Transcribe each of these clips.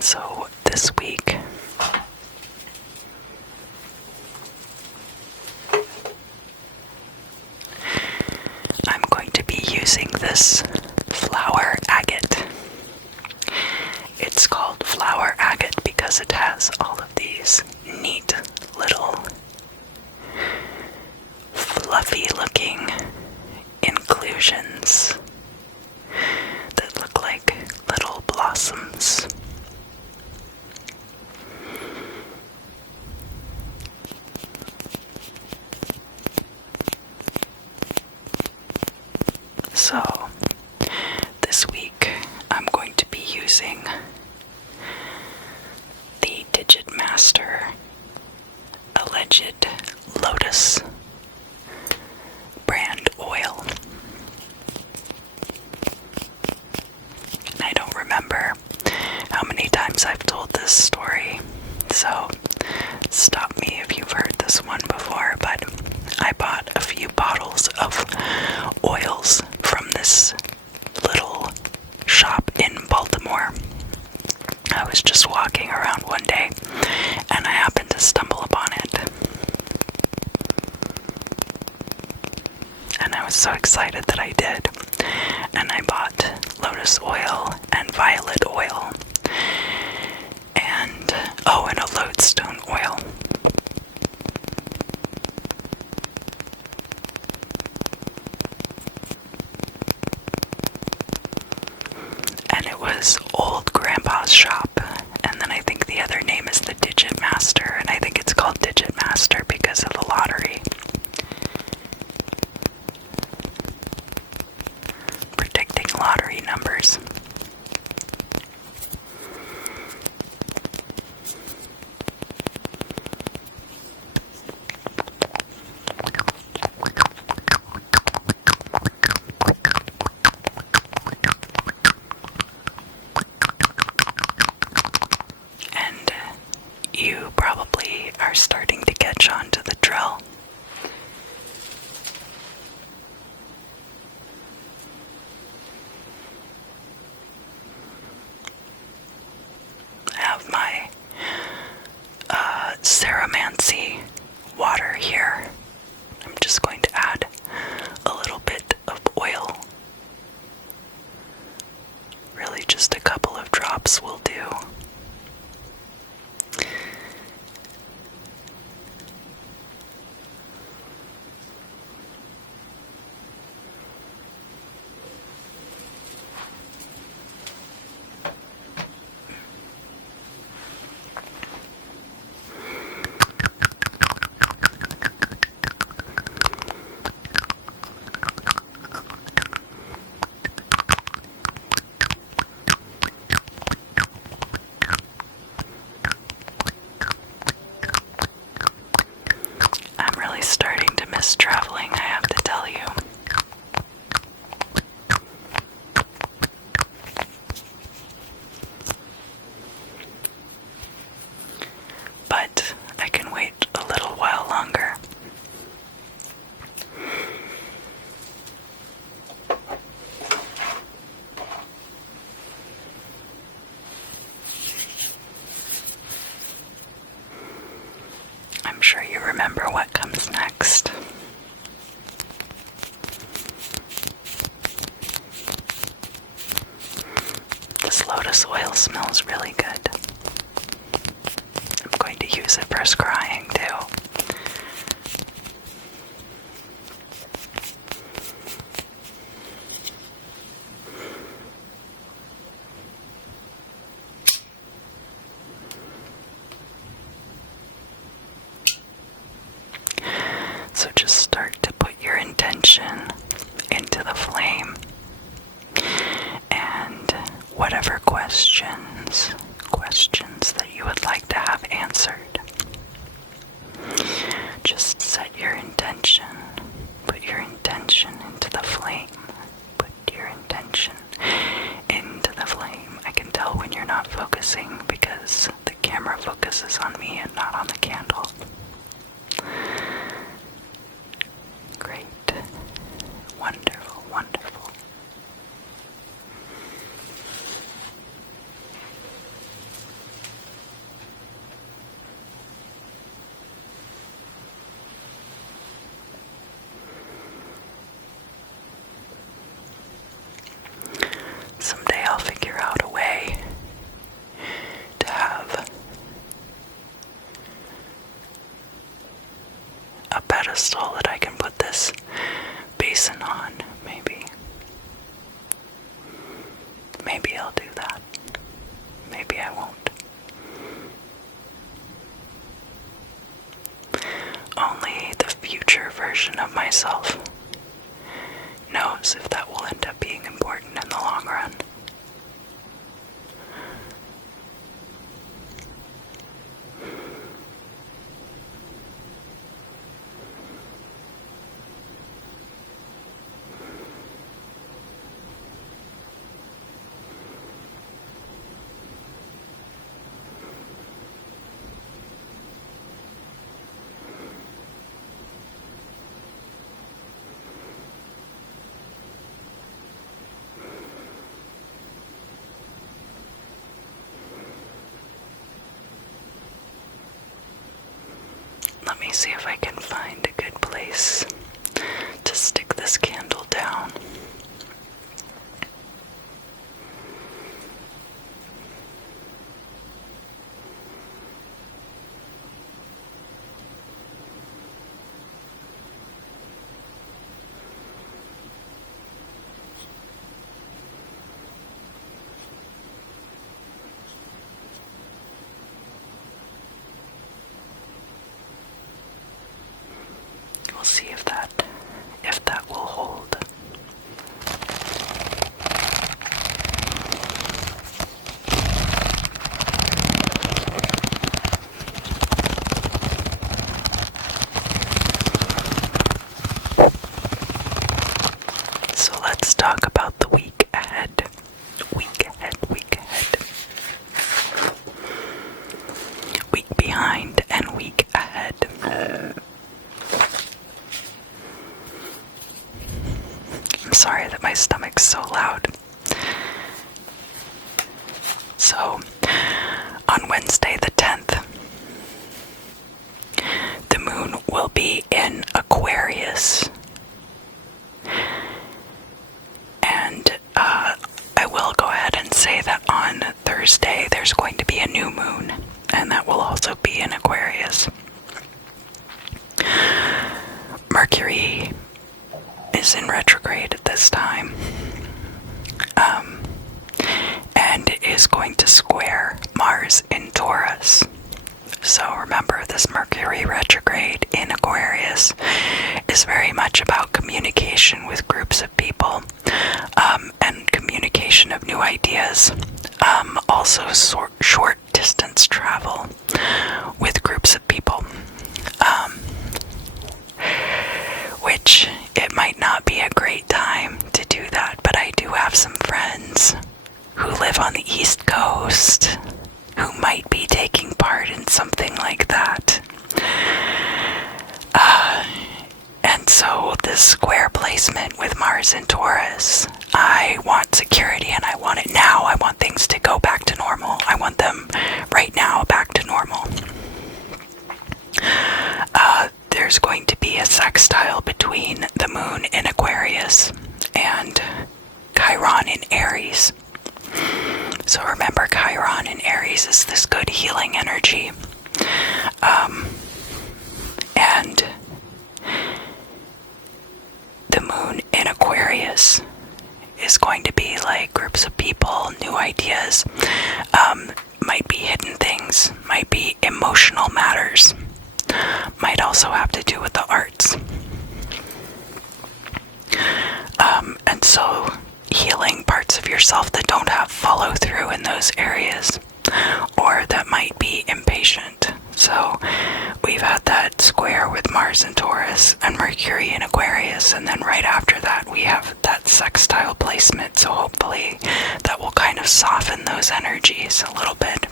So this week, I'm going to be using this flower agate. It's called flower agate because it has all of these neat little fluffy looking inclusions that look like little blossoms. So this week I'm going to be using the Digit Master alleged Lotus brand oil. And I don't remember how many times I've told this story, so stop me if you've heard this one before, but I bought a few bottles of oils from this little shop in Baltimore. I was just walking around one day and I happened to stumble upon it. And I was so excited that I did. And I bought lotus oil and violet oil and a lodestone oil. And it was old grandpa's shop, and then I think the other name is the Digit Master, and I think it's called Digit Master because of the lottery. Predicting lottery numbers. And you probably are starting to catch on to the drill. I have my Ceremancy water here. I'm just going to add a little bit of oil. Really just a couple of drops will do. Starting to miss traveling, I have to tell you. But I can wait a little while longer. I'm sure you remember what comes next. This lotus oil smells really good. I'm going to use it for scrying too. So just start to put your intention into the flame, and whatever questions that you would like to have answered, just set your intention, put your intention into the flame, put your intention into the flame. I can tell when you're not focusing because the camera focuses on me and not on the candle. Great. Wonderful, wonderful. myself knows if that will end up being important in the long run. Let me see if I can find a good place to stick this candle down. We'll see if that will hold. So let's talk about the week ahead. Week ahead. Week behind and week ahead. I'm sorry that my stomach's so loud. So, on Wednesday the 10th, the moon will be in Aquarius. And I will go ahead and say that on Thursday there's going to be a new moon, and that will also be in Aquarius. Mercury is in retrograde at this time, and is going to square Mars in Taurus. So remember, this Mercury retrograde in Aquarius is very much about communication with groups of people, and communication of new ideas. Also short distance travel with groups of people, which it might not be a great time to do that, but I do have some friends who live on the East Coast who might be taking part in something like that. And so this square placement with Mars and Taurus, I want security and I want it now. I want things to go back to normal. I want them right now back to normal. There's going to be a sextile between the moon in Aquarius and Chiron in Aries. So remember, Chiron in Aries is this good healing energy. And the moon in Aquarius is going to be like groups of people, new ideas, might be hidden things, might be emotional matters, might also have to do with the arts. And so healing parts of yourself that don't have follow through in those areas, or that might be impatient. So we've had that square with Mars and Taurus and Mercury in Aquarius, and then right after that we have that sextile placement. So hopefully that will kind of soften those energies a little bit.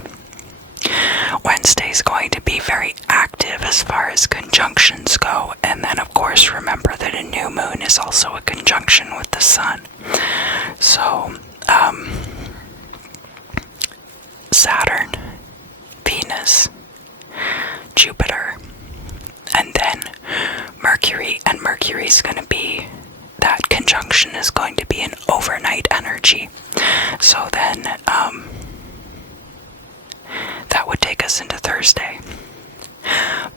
Wednesday's going to be very active as far as conjunctions go, and then of course remember that a new moon is also a conjunction with the sun. So Saturn, Venus, Jupiter, and then Mercury, and Mercury's going to be, that conjunction is going to be an overnight energy. So then that would take us into Thursday.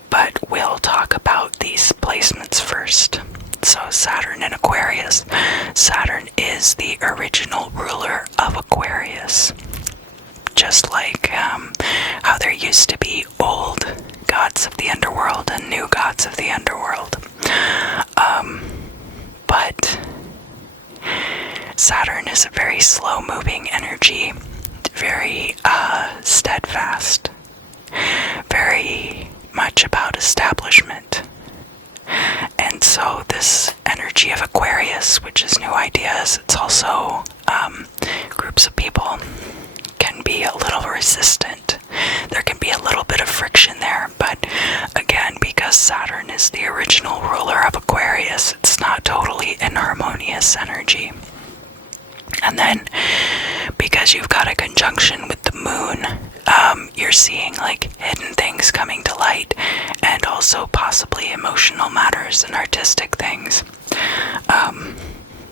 But we'll talk about these placements first. So Saturn in Aquarius. Saturn is the original ruler of Aquarius. Just like how there used to be old gods of the underworld and new gods of the underworld. But Saturn is a very slow-moving energy, very steadfast, very much about establishment. And so this energy of Aquarius, which is new ideas, it's also groups of people, can be a little resistant. There can be a little bit of friction there, but again, because Saturn is the original ruler of Aquarius, it's not totally inharmonious energy. And then, because you've got a conjunction with the moon, you're seeing like hidden things coming to light, and also possibly emotional matters and artistic things.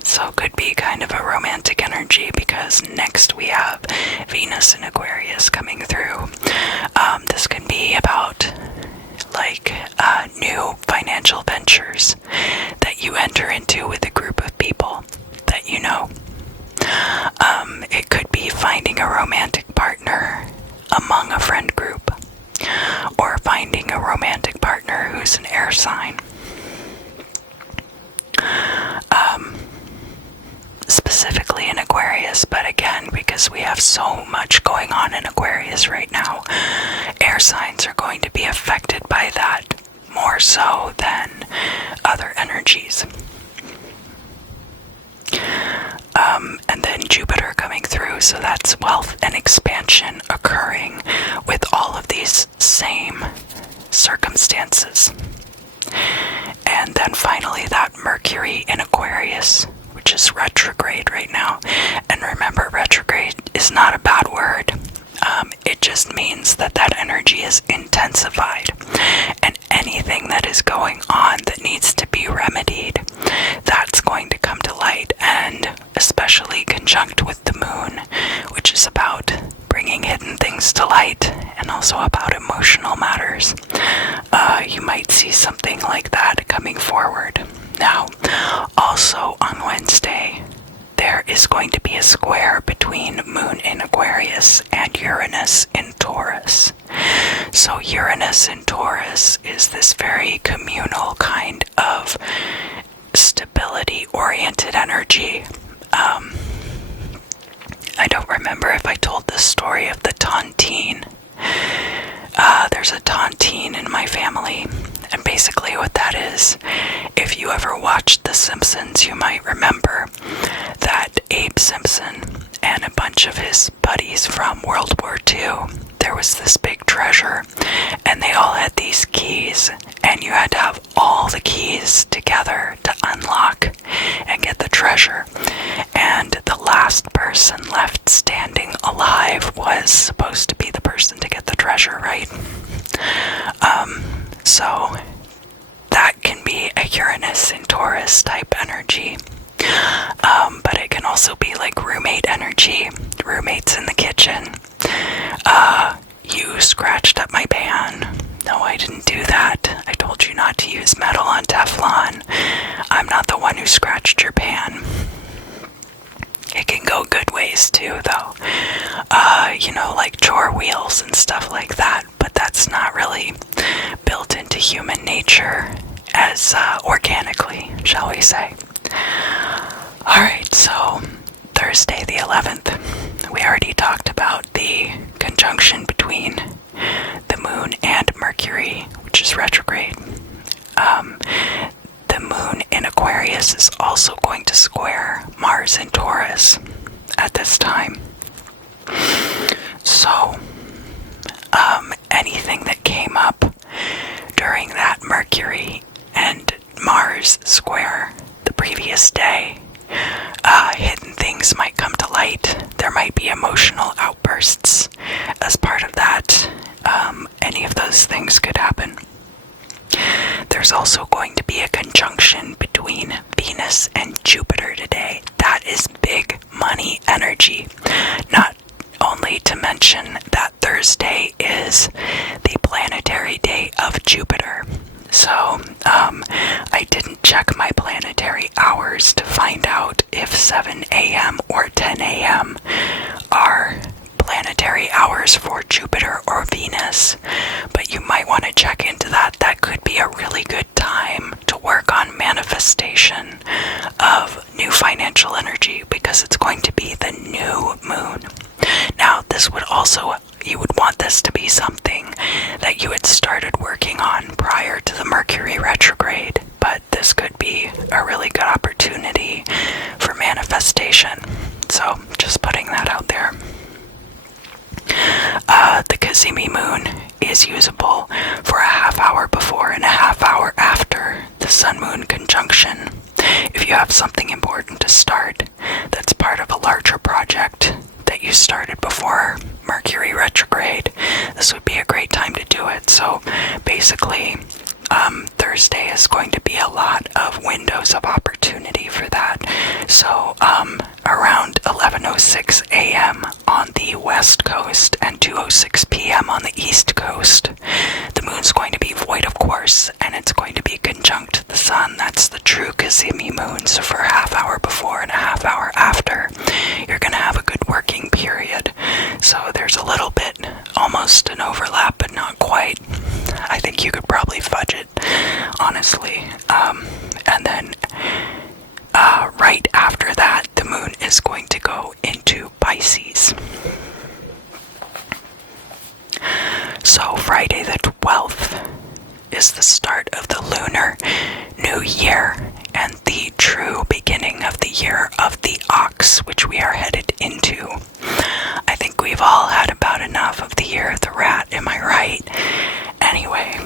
So it could be kind of a romantic energy, because next we have Venus in Aquarius coming through. This can be about like new financial ventures that you enter into with a group of people that you know. It could be finding a romantic partner among a friend group, or finding a romantic partner who's an air sign. Specifically in Aquarius, but again, because we have so much going on in Aquarius right now, air signs are going to be affected by that more so than other energies. And then Jupiter coming through, so that's wealth and expansion occurring with all of these same circumstances. And then finally that Mercury in Aquarius, which is retrograde right now. And remember, retrograde is not a bad word. It just means that that energy is intensified, and anything that is going on that needs to be remedied, that's going to come to light, and especially conjunct with the moon, which is about bringing hidden things to light, and also about emotional matters. You might see something like that coming forward. Now, also on Wednesday, there is going to be a square between Moon in Aquarius and Uranus in Taurus. So Uranus in Taurus is this very communal kind of stability-oriented energy. I don't remember if I told the story of the tontine. There's a tontine in my family, and basically what that is, if you ever watched The Simpsons, you might remember that Abe Simpson and a bunch of his buddies from World War II, there was this big treasure, and they all had these keys, and you had to have all the keys together to unlock and get the treasure. And the last person left standing alive was supposed to be the person to get the treasure, right? So that can be a Uranus in Taurus type energy. But it can also be like roommate energy, roommates in the kitchen. You scratched up my pan. No, I didn't do that. I told you not to use metal on Teflon. I'm not the one who scratched your pan. It can go good ways too, though. Like chore wheels and stuff like that, but that's not really built into human nature as organically, shall we say. Alright, so Thursday the 11th, we already talked about the conjunction between the moon and Mercury, which is retrograde. The moon in Aquarius is also going to square Mars in Taurus at this time. So, anything that came up during that Mercury and Mars square the previous day, hidden things might come to light. There might be emotional outbursts as part of that. Any of those things could happen. There's also going to be a conjunction between Venus and Jupiter today. That is big money energy. Not only to mention that Thursday is the planetary day of Jupiter. So, I didn't check my planetary hours to find out if 7 a.m. or 10 a.m. are planetary hours for Jupiter or Venus, but you might want to check into that. That could be a really good time to work on manifestation of new financial energy, because it's going to be the new moon. Now, this would also, you would want this to be something that you had started working on prior to the Mercury retrograde, but this could be a really good opportunity for manifestation. So, just putting that out there. The Cazimi moon is usable for a half hour before and a half hour after the sun-moon conjunction. If you have something important to start that's part of a larger project that you started before Mercury retrograde, this would be a great time to do it. So basically, Thursday is going to be a lot of windows of opportunity for that. So around 11:06 a.m. on the west coast and 2:06 p.m. on the east coast, the moon's going to be void, of course, and it's going to be conjunct the sun. That's the true Cazimi moon. So for a half hour before and a half hour after, you're going to have a good working period. So there's a little bit, almost an overlap, but not quite. I think you could probably fudge it, honestly. And then right after that, the moon is going to go into Pisces. So Friday the 12th is the start of the lunar new year and the true beginning of the year of the ox, which we are headed into. I think we've all had about enough of the year of the rat, am I right? Anyway,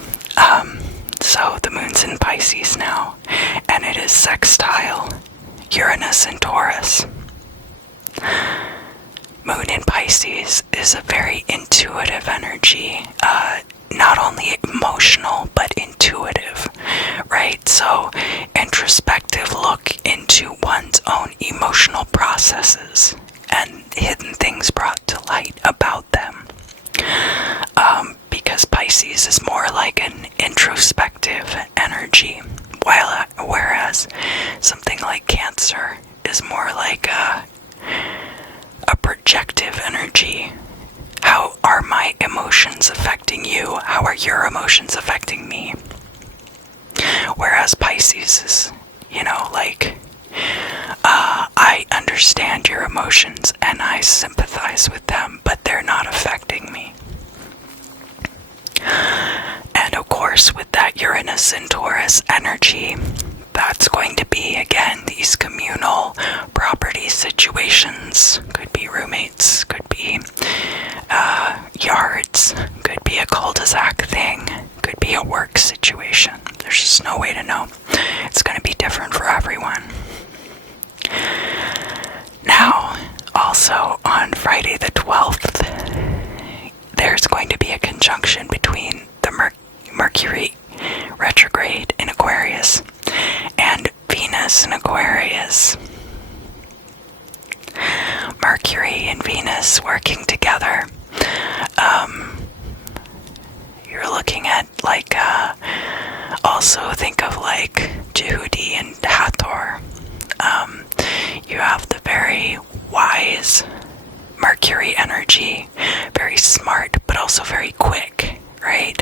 so the moon's in Pisces now, and it is sextile Uranus and Taurus. Moon in Pisces is a very intuitive energy, not only emotional, but intuitive, right? So, introspective look into one's own emotional processes and hidden things brought to light about them. Because Pisces is more like an introspective energy, whereas something like Cancer is more like a projective energy. How are my emotions affecting you? How are your emotions affecting me? Whereas Pisces is, like, I understand your emotions and I sympathize with them, but they're not affecting me. And of course, with that Uranus and Taurus energy, that's going to be, again, these communal property situations. Could be roommates, could be yards, could be a cul-de-sac thing, could be a work situation. There's just no way to know. It's going to be different for everyone. Now, also on Friday the 12th, there's going to be a conjunction between the Mercury retrograde in Aquarius and Venus in Aquarius. Mercury and Venus working together. You're looking at also think of like Jehudi and Hathor. You have the very wise Mercury energy, very smart, but also very quick, right?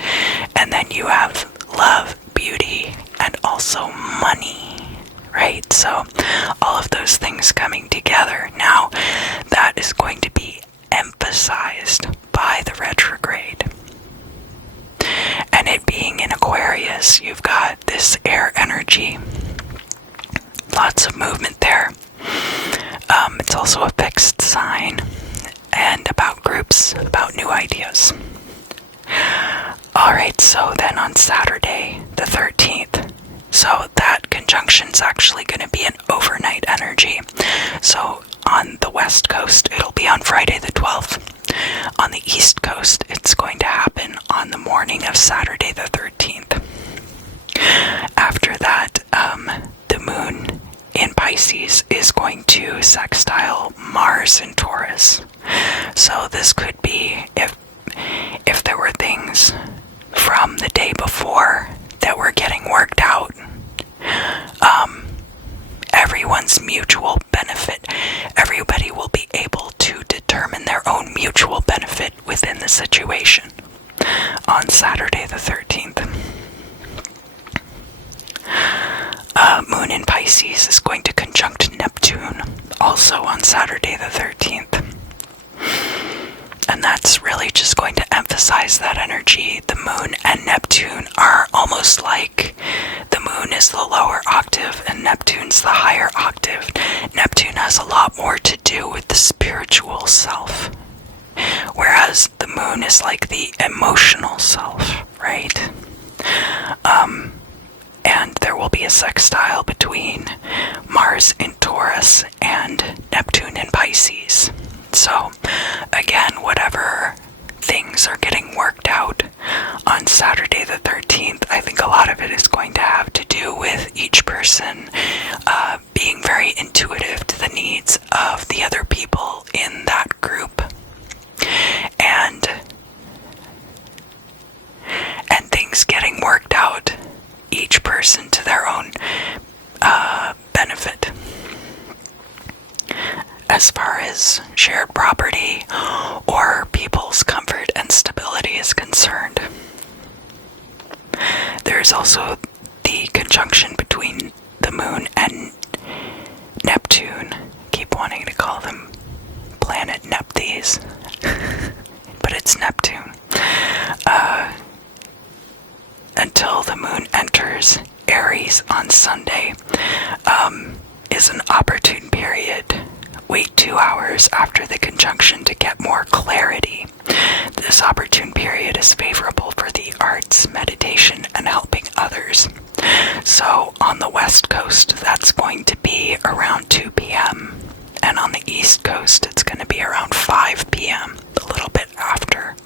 And then you have love, beauty, and also money, right? So all of those things coming together. Now, that is going to be emphasized by the retrograde. And it being in Aquarius, you've got this air energy. Lots of movement there. It's also a fixed sign, and about groups, about new ideas. Alright, so then on Saturday, the 13th, so that conjunction's actually going to be an overnight energy. So on the west coast, it'll be on Friday the 12th. On the east coast, it's going to happen on the morning of Saturday the 13th. After that, the moon in Pisces is going to sextile Mars in Taurus. So this could be if there were things from the day before that were getting worked out. everyone's mutual benefit. Everybody will be able to determine their own mutual benefit within the situation on Saturday the 13th. Moon in Pisces is going to conjunct Neptune also on Saturday the 13th. And that's really just going to emphasize that energy. The moon and Neptune are almost like the moon is the lower octave and Neptune's the higher octave. Neptune has a lot more to do with the spiritual self, whereas the moon is like the emotional self, right? And there will be a sextile between Mars in Taurus and Neptune in Pisces. So, again, whatever things are getting worked out on Saturday the 13th, I think a lot of it is going to have to do with each person being very intuitive to the needs of the other people in that group. And things getting worked out, each person to their own benefit. As far as shared property or people's comfort and stability is concerned. There's also the conjunction between the moon and Neptune. Keep wanting to call them planet Nepthes, but it's Neptune. Until the moon enters Aries on Sunday, is an opportune period. Wait 2 hours after the conjunction to get more clarity. This opportune period is favorable for the arts, meditation, and helping others. So on the West Coast, that's going to be around 2 p.m. And on the East Coast, it's going to be around 5 p.m., a little bit after.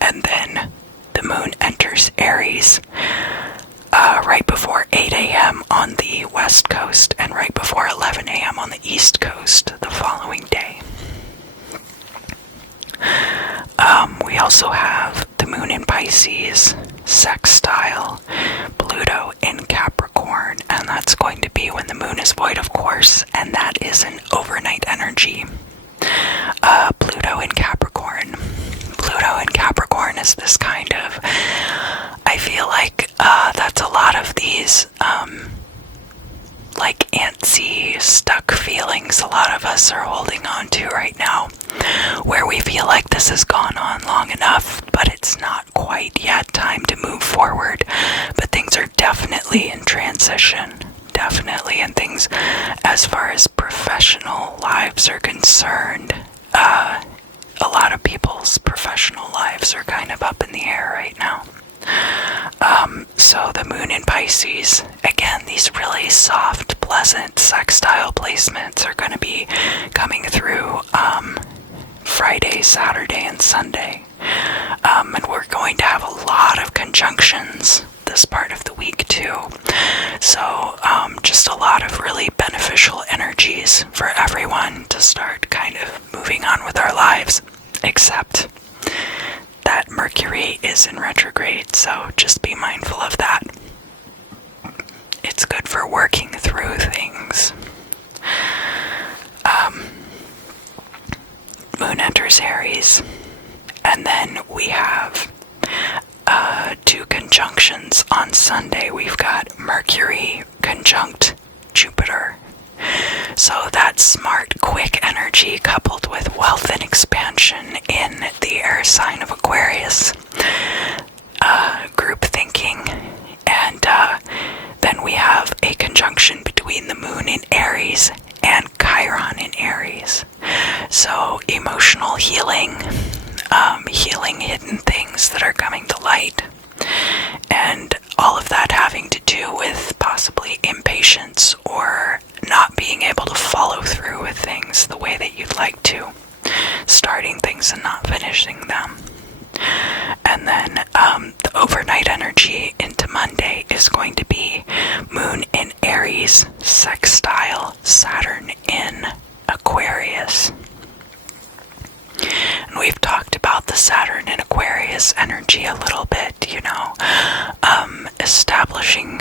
And then the moon enters Aries right before 8 a.m. on the West Coast and right before 11 a.m. on the East Coast the following day. We also have the moon in Pisces, sextile Pluto in Capricorn, and that's going to be when the moon is void, of course, and that is an overnight energy. Pluto in Capricorn. Pluto in Capricorn is this kind of, I feel like that's a lot of these like antsy, stuck feelings a lot of us are holding on to right now, where we feel like this has gone on long enough, but it's not quite yet time to move forward. But things are definitely in transition, definitely, and things as far as professional lives are concerned, a lot of people's professional lives are kind of up in the air right now. So the moon in Pisces, again, these really soft, pleasant sextile placements are going to be coming through Friday, Saturday, and Sunday. And we're going to have a lot of conjunctions this part of the week too. So just a lot of really beneficial energies for everyone to start kind of moving on with our lives, except that Mercury is in retrograde, so just be mindful of that. It's good for working through things. Moon enters Aries, and then we have 2 conjunctions on Sunday. We've got Mercury conjunct Jupiter. So that's smart, quick energy coupled with wealth and expansion in the air sign of Aquarius. Group thinking. And then we have a conjunction between the moon in Aries and Chiron in Aries. So emotional healing, healing hidden things that are coming to light. And all of that having to do with possibly impatience or not being able to follow through with things the way that you'd like to, starting things and not finishing them. And then the overnight energy into Monday is going to be moon in Aries, sextile Saturn in Aquarius. And we've talked about the Saturn in Aquarius energy a little bit, you know, establishing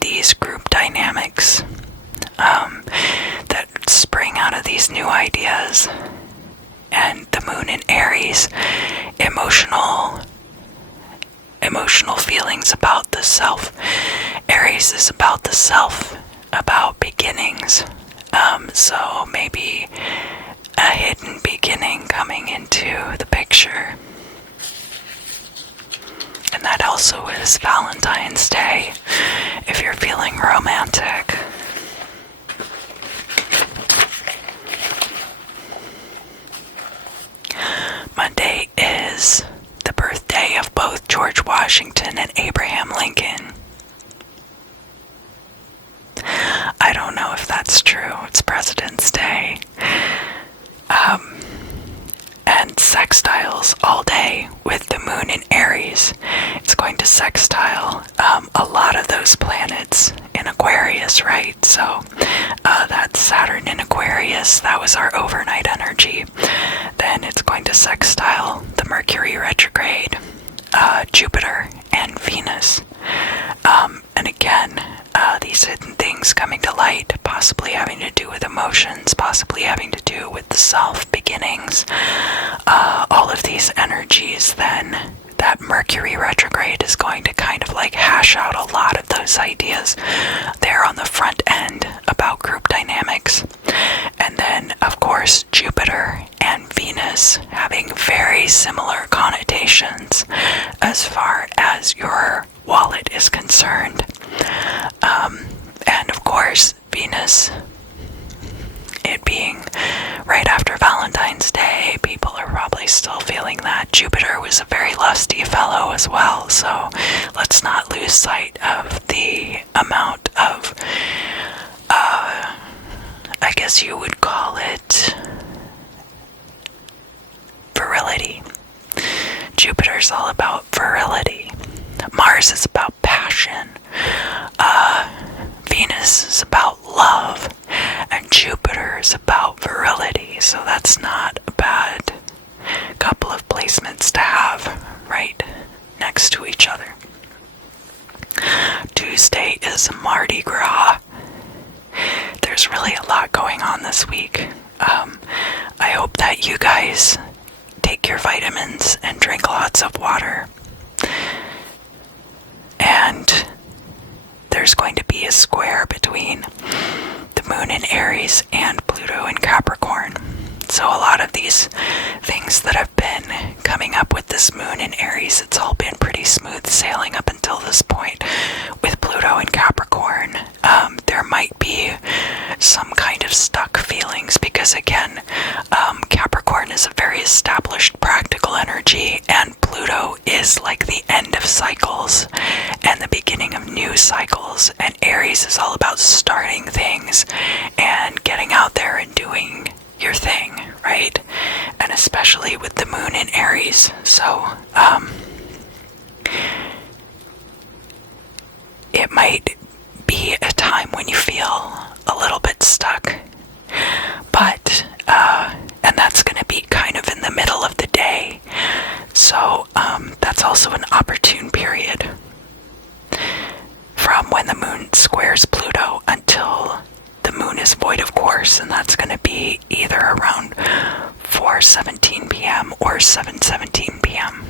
these group dynamics that spring out of these new ideas. And the moon in Aries, emotional feelings about the self. Aries is about the self, about beginnings. So maybe a hidden beginning coming into the picture. And that also is Valentine's Day, if you're feeling romantic. Monday is the birthday of both George Washington and Abraham Lincoln. I don't know if that's true. It's President's Day. And sextiles all day with the moon in Aries. It's going to sextile a lot of those planets in Aquarius, right? So that's Saturn in Aquarius. That was our overnight energy. Then it's going to sextile the Mercury retrograde, Jupiter, and Venus. And again, these hidden things coming to light, possibly having to do with emotions, possibly having to do with the self, beginnings, all of these energies. Then that Mercury retrograde is going to kind of like hash out a lot of those ideas there on the front end about group dynamics. And then, of course, Jupiter and Venus having very similar connotations as far as your wallet is concerned. And of course, Venus, it being right after Valentine's Day, people are probably still feeling that. Jupiter was a very lusty fellow as well, so let's not lose sight of the amount of, I guess you would call it, virility. Jupiter's all about virility. Mars is about passion. Venus is about love. And Jupiter is about virility. So that's not a bad couple of placements to have right next to each other. Tuesday is Mardi Gras. There's really a lot going on this week. I hope that you guys take your vitamins and drink lots of water. And there's going to be a square between the moon in Aries and Pluto in Capricorn. So a lot of these things that have been coming up with this moon in Aries, it's all been pretty smooth sailing up until this point. With Pluto in Capricorn, there might be some kind of stuck feelings because, again, Capricorn is a very established practical energy, and Pluto is like the end of cycles and the beginning of new cycles, and Aries is all about starting things and getting out there and doing your thing, right? And especially with the moon in Aries. So, it might be a time when you feel a little bit stuck, but, and that's going to be kind of in the middle of the day. So, that's also an opportune period from when the moon squares Pluto until the moon is void of course, and that's going to be either around 4:17 p.m. or 7:17 p.m.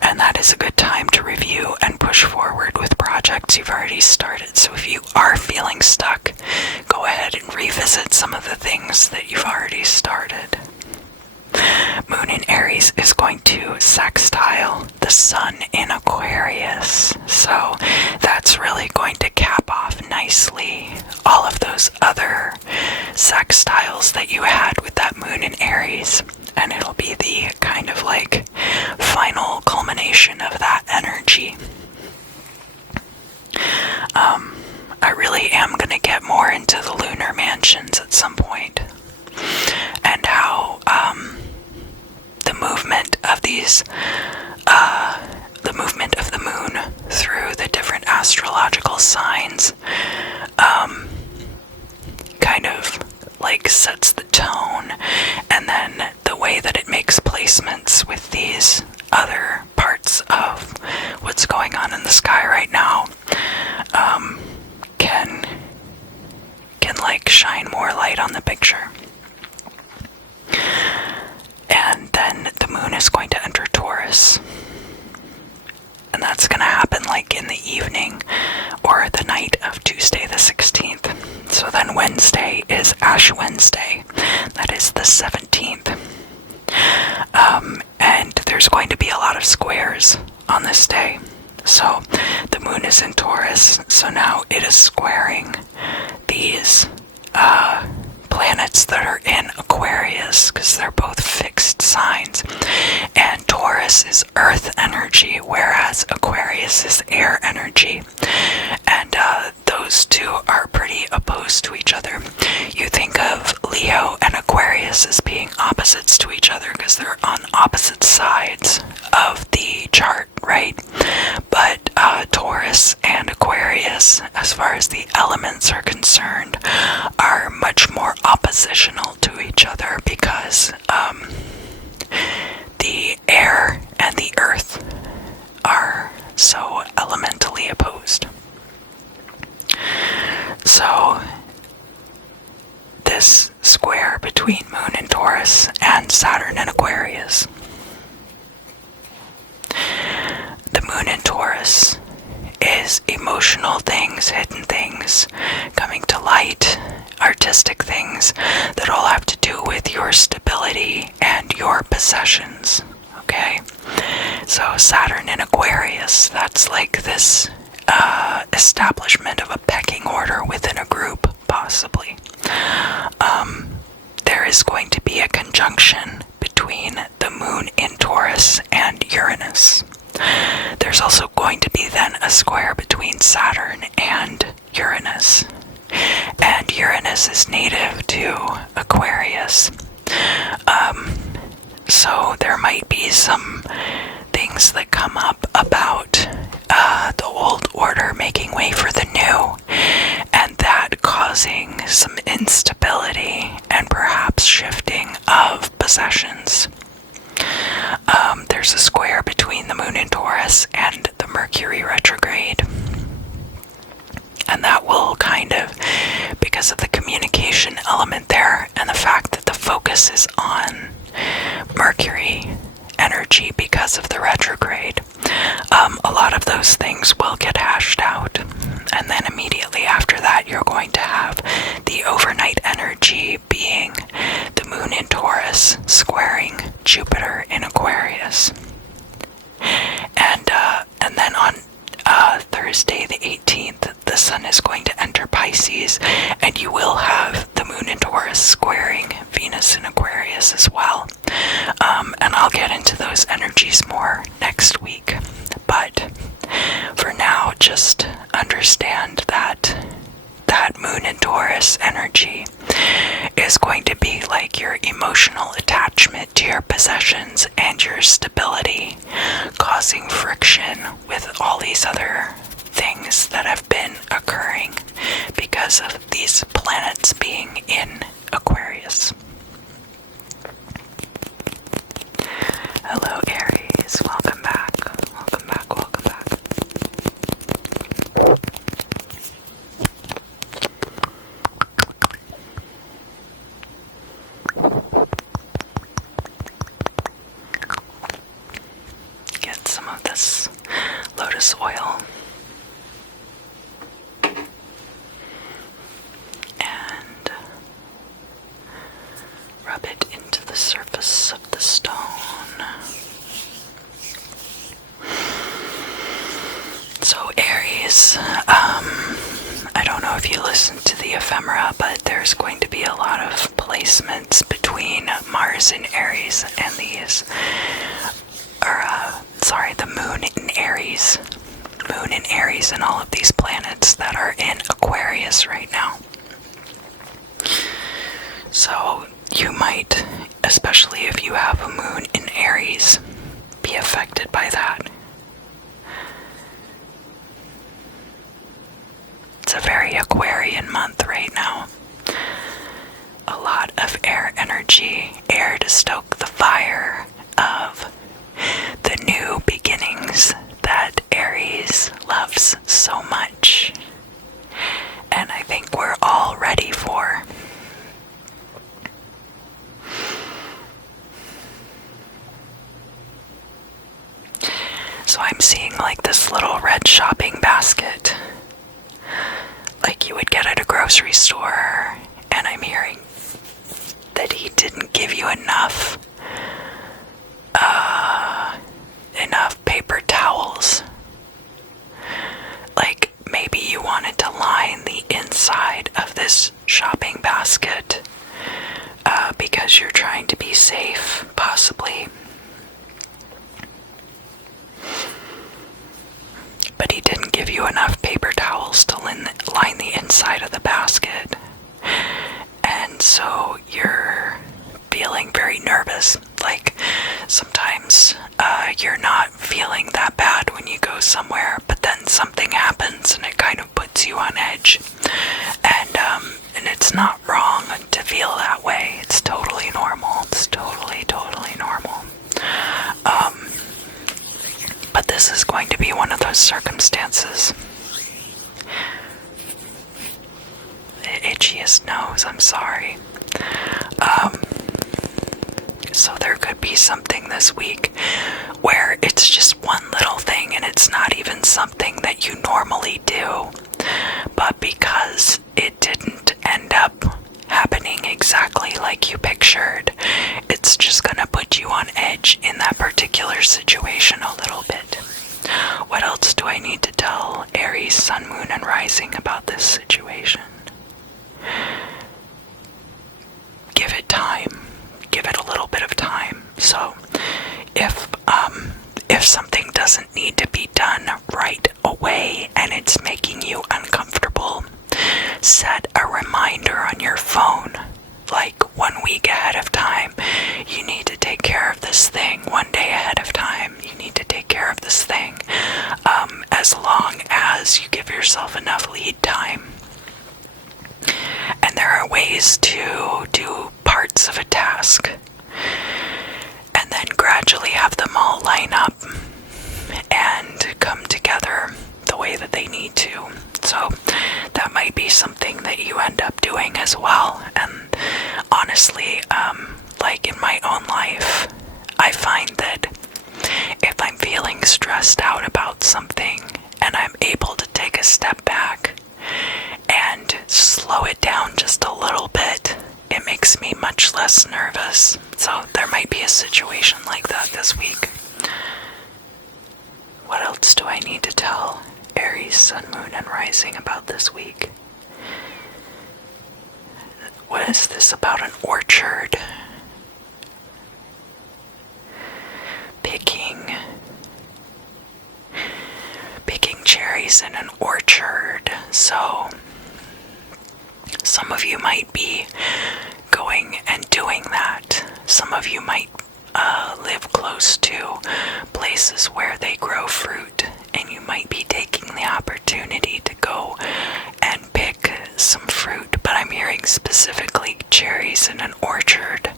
And that is a good time to review and push forward with projects you've already started. So if you are feeling stuck, go ahead and revisit some of the things that you've already started. Moon in Aries is going to sextile the sun in Aquarius. So that's really going to cap off nicely all of those other sextiles that you had with that moon in Aries. And it'll be the kind of like final culmination of that energy. I really am going to get more into the lunar mansions at some point, and how the movement of these, the movement of the moon through the different astrological signs, kind of like sets the tone, and then the way that it makes placements with these other parts of what's going on in the sky right now, can Taurus. And that's going to happen like in the evening or the night of Tuesday the 16th. So then Wednesday is Ash Wednesday. That is the 17th. And there's going to be a lot of squares on this day. So the moon is in Taurus, so now it is squaring these planets that are in Aquarius, because they're both fixed signs. And Taurus is earth energy, whereas Aquarius is air energy. And those two are pretty opposed to each other. You think of Leo and Aquarius as being opposites to each other because they're on opposite sides of the chart, right? But Taurus and Aquarius, as far as the elements are concerned, are much more oppositional to each other because the air and the earth are so elementally opposed. So this square between Moon in Taurus and Saturn in Aquarius. The Moon in Taurus is emotional things, hidden things, coming to light, artistic things that all have to do with your stability and your possessions, okay? So Saturn in Aquarius, that's like this establishment of a pecking order within a group, possibly. There is going to be a conjunction between the moon in Taurus and Uranus. There's also going to be then a square between Saturn and Uranus. And Uranus is native to Aquarius. So there might be some things that come up about the old order making way for the new, and that causing some instability and perhaps shifting of possessions. There's a square between the moon in Taurus and the Mercury retrograde. And that will kind of, because of the communication element there and the fact that the focus is on Mercury energy because of the retrograde, a lot of those things will get hashed out. And then immediately after that, you're going to have the overnight energy being the moon in Taurus squaring Jupiter in Aquarius. And then on Thursday the 18th, the sun is going to enter Pisces, and you will have the moon in Taurus squaring Venus in Aquarius as well. And I'll get into those energies more next week. But for now, just understand that that moon in Taurus energy is going to be like your emotional attachment to your possessions and your stability, causing friction with all these other things that have been occurring because of these planets being in Aquarius. Hello Aries, welcome back, welcome back, welcome back. Get some of this lotus oil and rub it into the surface of the stone. So Aries, I don't know if you listened to the ephemera, but there's going to be a lot of placements between Mars in Aries and these, the moon in Aries. Moon in Aries and all of these planets that are in Aquarius right now. So you might, especially if you have a moon in Aries, be affected by that. It's a very Aquarian month right now. A lot of air energy, air to stoke the fire of the new beginnings that Aries loves so much. And I think we're all ready for. So I'm seeing like this little red shopping basket, like you would get at a grocery store, and I'm hearing that he didn't give you enough paper towels. Like maybe you wanted to line the inside of this shopping basket because you're trying to be safe, possibly. But he didn't give you enough paper towels to line the inside of the basket. And so you're feeling very nervous. Like sometimes you're not feeling that bad when you go somewhere, but then something happens and it kind of puts you on edge. And it's not wrong to feel that way. It's totally normal. It's totally normal. But this is going to be one of those circumstances. The itchiest nose, I'm sorry. So there could be something this week where it's just one little thing and it's not even something that you normally do. But because it didn't end up happening exactly like you pictured, it's just gonna put you on edge in that particular situation a little bit. What else do I need to tell Aries, Sun, Moon, and Rising about this situation? Give it time. Give it a little bit of time. So if something doesn't need to be done right away and it's making you uncomfortable, set a reminder on your phone, like 1 week ahead of time. You need to take care of this thing. 1 day ahead of time, you need to take care of this thing. As long as you give yourself enough lead time. And there are ways to do parts of a task and then gradually have them all line up and come together the way that they need to. So that might be something that you end up doing as well. And honestly, like in my own life, I find that if I'm feeling stressed out about something and I'm able to take a step back and slow it down just a little bit, it makes me much less nervous. So there might be a situation like that this week. What else do I need to tell Aries, Sun, Moon, and Rising about this week? What is this about an orchard? Picking cherries in an orchard. So some of you might be going and doing that. Some of you might live close to places where they grow fruit, and you might be taking the opportunity to go and pick some fruit. But I'm hearing specifically cherries in an orchard.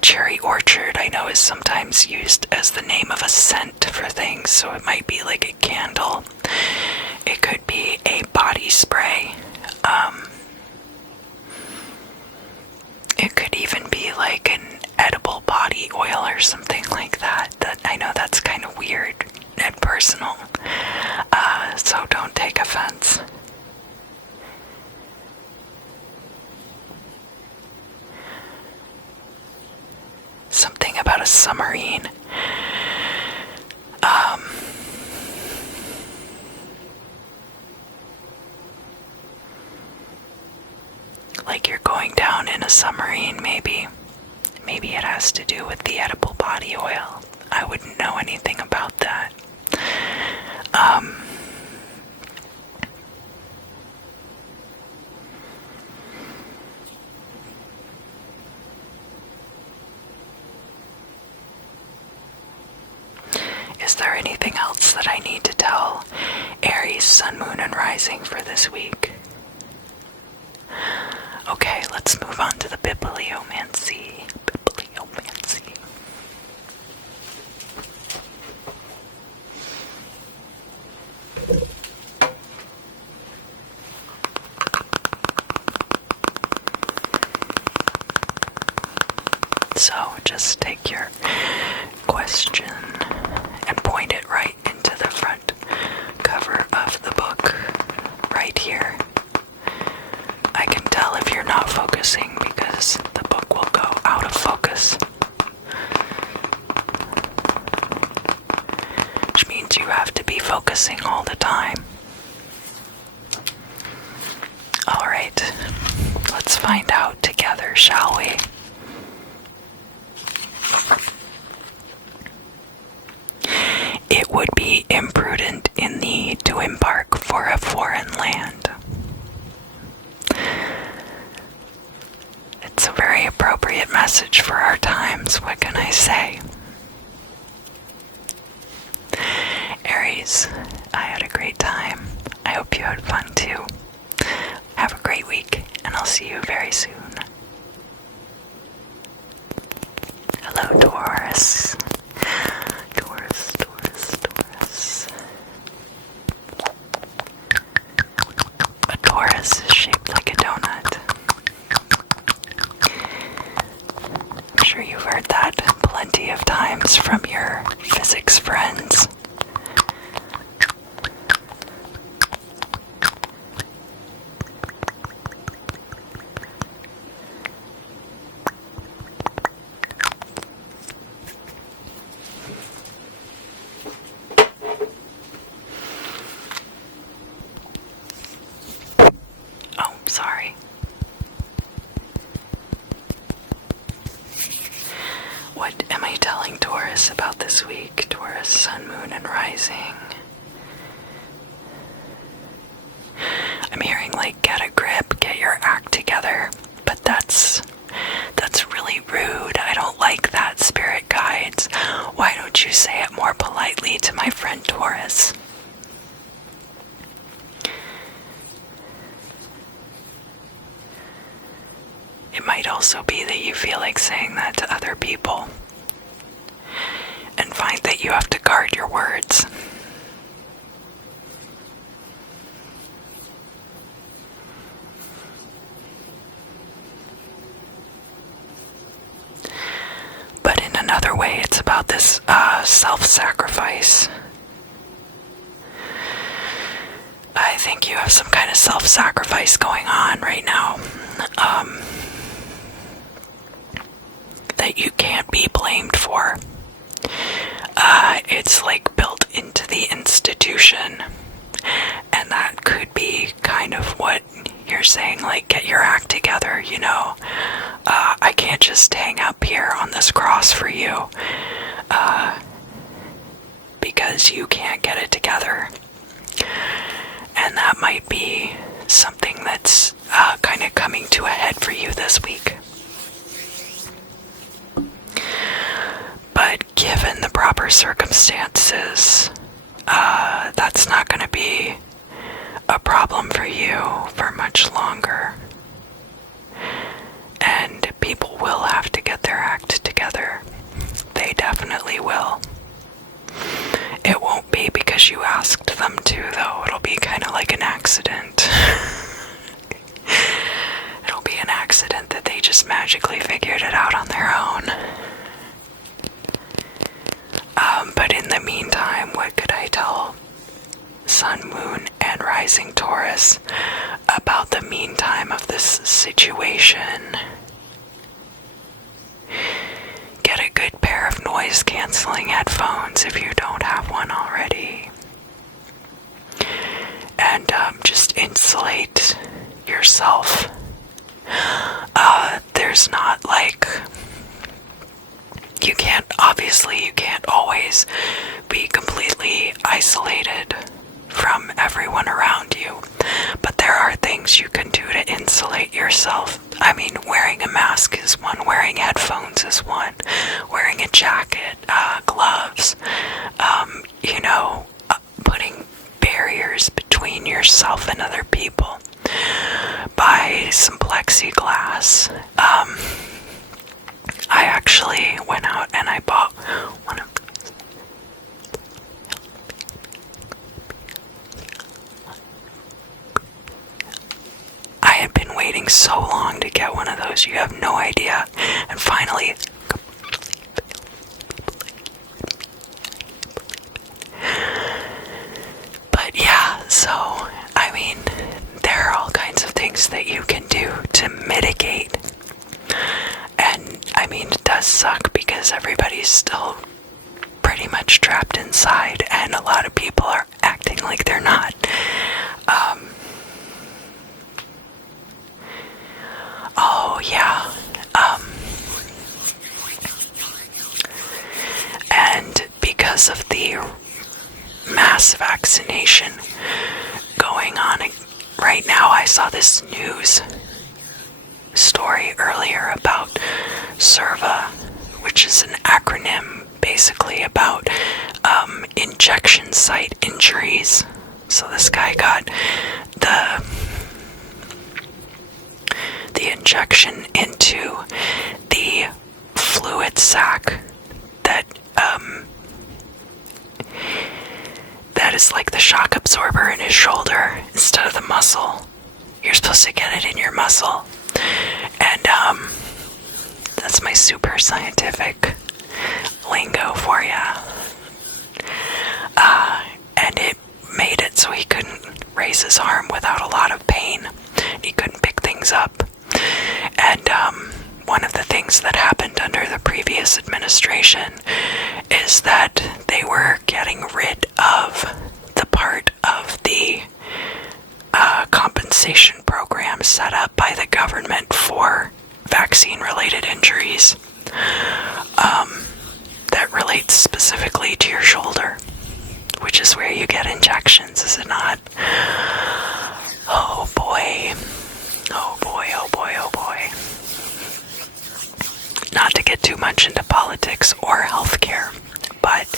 Cherry orchard, I know, is sometimes used as the name of a scent for things, so it might be like a candle. It could be a body spray. It could even be like an edible body oil or something like that. I know that's kind of weird and personal, so don't take offense. Something about a submarine. Like you're going down in a submarine, maybe. Maybe it has to do with the edible body oil. I wouldn't know anything about that. Is there anything else that I need to tell Aries, Sun, Moon, and Rising for this week? Okay, let's move on to the bibliomancy. So just take your question point it right into the front cover of the book, right here. I can tell if you're not focusing because the book will go out of focus. Which means you have to be focusing all the time. Alright, let's find out together, shall we? It would be imprudent in thee to embark for a foreign land. It's a very appropriate message for our times, what can I say? Aries, I had a great time. I hope you had fun too. Have a great week, and I'll see you very soon. Hello, Taurus. Taurus. A Taurus is shaped like a donut. I'm sure you've heard that plenty of times from your physics friends. Sorry. What am I telling Taurus about this week? Taurus, sun, moon, and rising. I'm hearing like get a grip, get your act together, but that's really rude. I don't like that, spirit guides. Why don't you say it more politely to my friend Taurus? It might also be that you feel like saying that to other people and find that you have to guard your words. But in another way, it's about this self-sacrifice. I think you have some kind of self-sacrifice going on right now. That you can't be blamed for. It's like built into the institution, and that could be kind of what you're saying, like get your act together, you know. I can't just hang up here on this cross for you because you can't get it together. And that might be something that's kind of coming to a head for you this week. But given the proper circumstances, that's not going to be a problem for you for much longer. And people will have to get their act together. They definitely will. It won't be because you asked them to, though. It'll be kind of like an accident. It'll be an accident that they just magically figured it out on their own. But in the meantime, what could I tell Sun, Moon, and Rising Taurus about the meantime of this situation? Get a good pair of noise-canceling headphones if you don't have one already. And just insulate yourself. There's not like... You can't always be completely isolated from everyone around you. But there are things you can do to insulate yourself. I mean, wearing a mask is one, wearing headphones is one, wearing a jacket, gloves, putting barriers between yourself and other people. Buy some plexiglass. I actually went out and I bought one of those. I had been waiting so long to get one of those, you have no idea. And finally, I mean, it does suck because everybody's still pretty much trapped inside, and a lot of people are acting like they're not. Oh yeah. And because of the mass vaccination going on right now, I saw this news story earlier about SERVA, which is an acronym basically about injection site injuries. So this guy got the injection into the fluid sac that is like the shock absorber in his shoulder instead of the muscle. You're supposed to get it in your muscle. And that's my super scientific lingo for ya. And it made it so he couldn't raise his arm without a lot of pain. He couldn't pick things up. And one of the things that happened under the previous administration is that they were getting rid of the part of the compensation program set up by the government for vaccine-related injuries that relates specifically to your shoulder, which is where you get injections, is it not? Oh boy. Oh boy, oh boy, oh boy. Not to get too much into politics or healthcare, but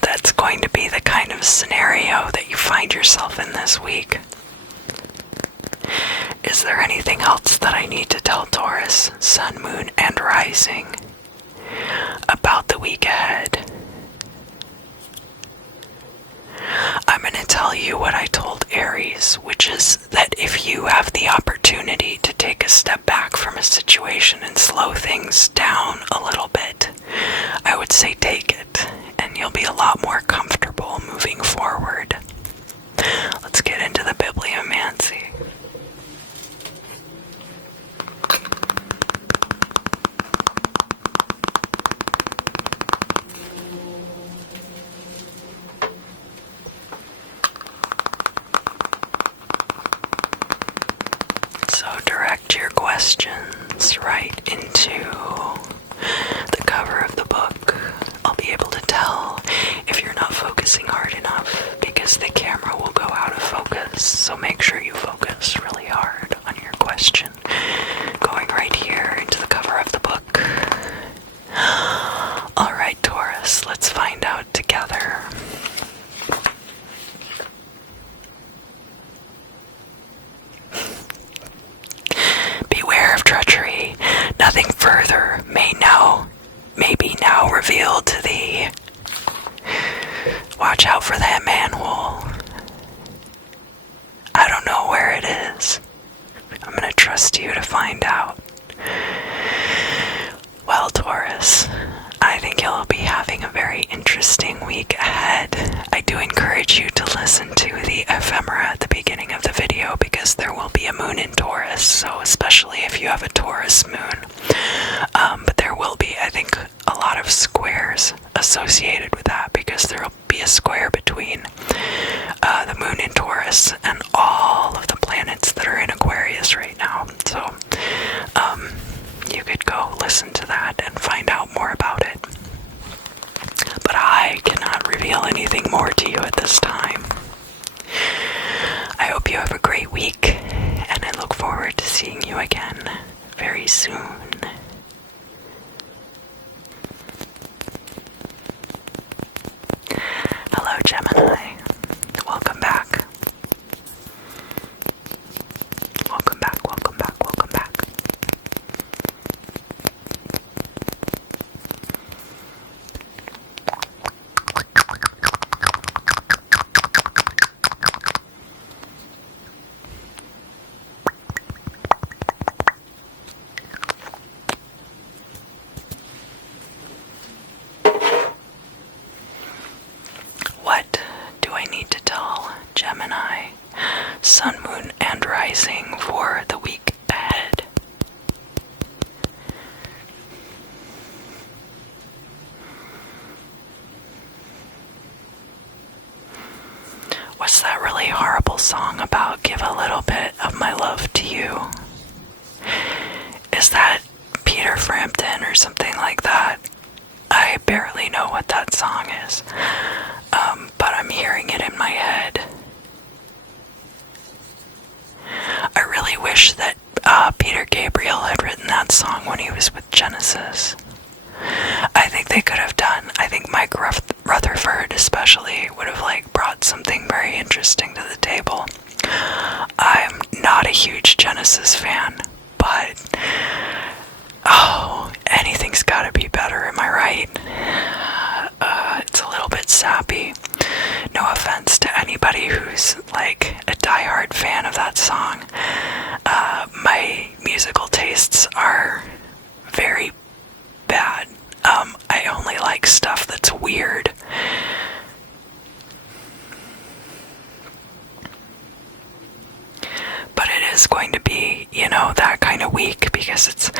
that's going to be the kind of scenario that you find yourself in this week. Is there anything else that I need to tell Taurus, Sun, Moon, and Rising about the week ahead? I'm going to tell you what I told Aries, which is that if you have the opportunity to take a step back from a situation and slow things down a little bit, I would say take it, and you'll be a lot more comfortable moving forward. Let's get into the bibliomancy. Direct your questions right into the cover of the book. I'll be able to tell if you're not focusing hard enough because the camera will go out of focus. So make sure you focus really hard on your question. Going right here into the cover of the book. Alright, Taurus, let's find out together. Beware of treachery. Nothing further may be now revealed to thee. Watch out for that manhole. I don't know where it is. I'm gonna trust you to find out. Well, Taurus, I think you'll be having a very interesting week ahead. I do encourage you to listen to the ephemera at the beginning of the video because there will be a moon in Taurus, so especially if you have a Taurus moon. But there will be, I think, a lot of squares associated with that because there will be a square between the moon in Taurus and all of the planets that are in Aquarius right now. So you could go listen to that and find out more about it. But I cannot reveal anything more to you at this time. I hope you have a great week, and I look forward to seeing you again very soon. horrible song about give a little bit of my love to you. Is that Peter Frampton or something like that? I barely know what that song is, but I'm hearing it in my head. I really wish that Peter Gabriel had written that song when he was with Genesis. I think they could have done. I think Mike Rutherford especially would have brought something very interesting to the table. I'm not a huge Genesis fan, but anything's gotta be better, am I right? It's a little bit sappy. No offense to anybody who's a diehard fan of that song. My musical tastes are very bad. I only like stuff that's weird. But it is going to be, that kind of week because it's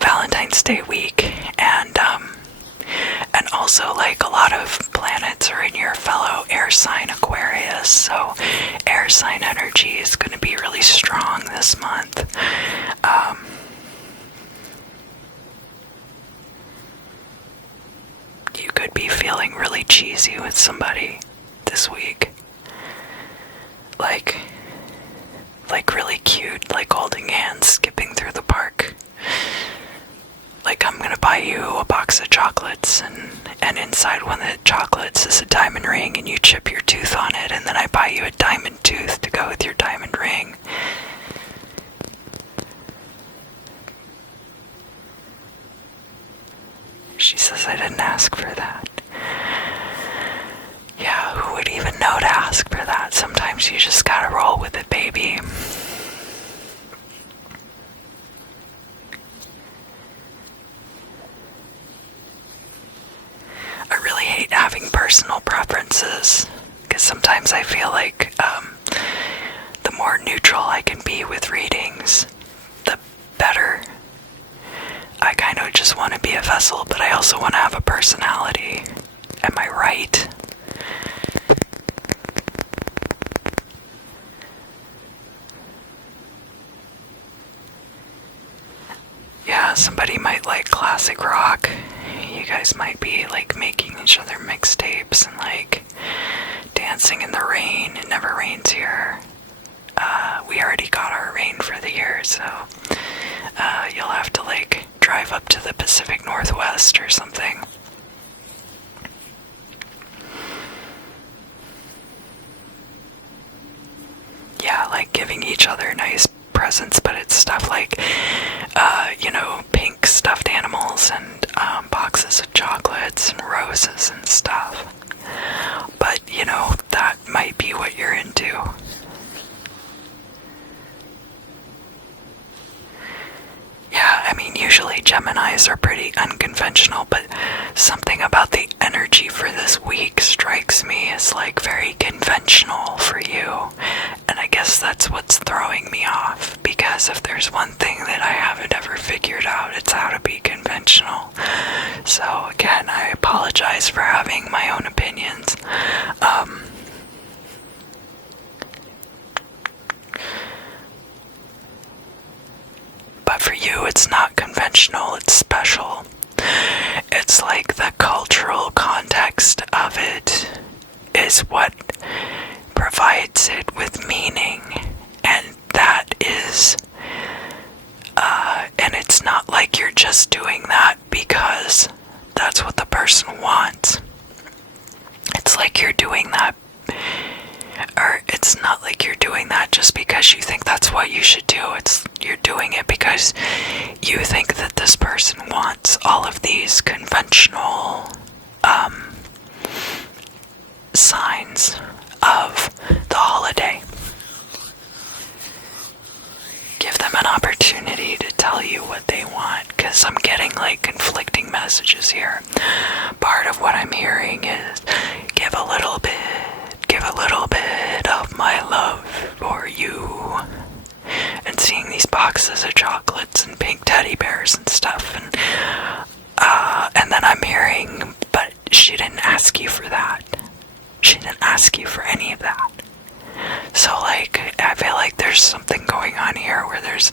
Valentine's Day week, and also a lot of planets are in your fellow air sign Aquarius, so air sign energy is going to be really strong this month. You could be feeling really cheesy with somebody this week. Like really cute, holding hands, skipping through the park. I'm gonna buy you a box of chocolates, and inside one of the chocolates is a diamond ring, and you chip your tooth on it, and then I buy you a diamond tooth to go with your diamond ring. She says I didn't ask for that. Yeah, who would even know to ask for that? Sometimes you just gotta roll with it, baby. I really hate having personal preferences, because sometimes I feel the more neutral I can be with readings, the better. I kind of just want to be a vessel, but I also want to have a personality. Am I right? Yeah, somebody might like classic rock. You guys might be making each other mixtapes and dancing in the rain. It never rains here. We already got our rain for the year, so you'll have to drive up to the Pacific Northwest or something. Yeah, giving each other nice presents, but it's stuff pink stuffed animals and boxes of chocolates and roses and stuff. But, that might be what you're into. Yeah, I mean, usually Geminis are pretty unconventional, but something about the energy for this week strikes me as very conventional for you, and I guess that's what's throwing me off, because if there's one thing that I haven't ever figured out, it's how to be conventional. So again, I apologize for having my own opinions. But for you, it's not conventional, it's special. It's the cultural context of it is what provides it with meaning. And that is, and it's not you're just doing that because that's what the person wants. It's you're doing that, or it's not you're doing that just because you think that's what you should do. You're doing it because you think that this person wants all of these conventional signs of the holiday. Give them an opportunity to tell you what they want, because I'm getting conflicting messages here. Part of what I'm hearing is give a little bit of my love for you, and seeing these boxes of chocolates and pink teddy bears and stuff, and then I'm hearing, but she didn't ask you for that. She didn't ask you for any of that. So like, I feel like there's something going on here where there's,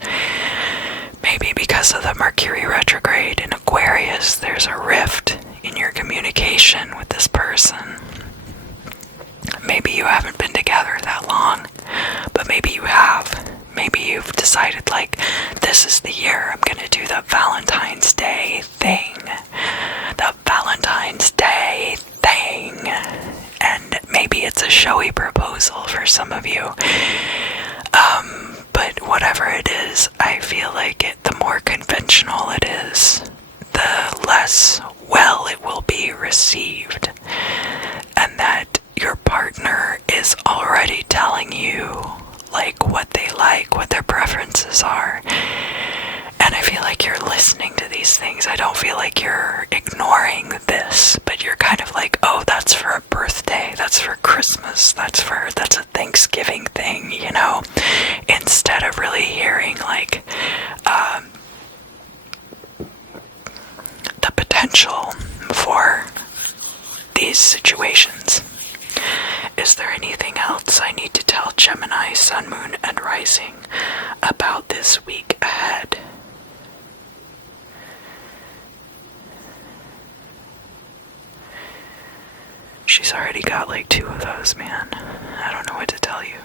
maybe because of the Mercury retrograde in Aquarius, there's a rift in your communication with this person. Maybe you haven't been together that long, but maybe you have. Maybe you've decided, like, this is the year I'm gonna do the Valentine's Day thing. The Valentine's Day thing. And maybe it's a showy proposal for some of you. But whatever it is, I feel like the more conventional it is, the less well it will be received. And that your partner is already telling you, like, what they like, what their preferences are. And I feel like you're listening to these things. I don't feel like you're ignoring this, but you're kind of like, oh, that's for a birthday, that's for Christmas, that's a Thanksgiving thing, you know? Instead of really hearing, like, the potential for these situations. Is there anything else I need to tell Gemini, Sun, Moon, and Rising about this week ahead? She's already got like 2 of those, man. I don't know what to tell you.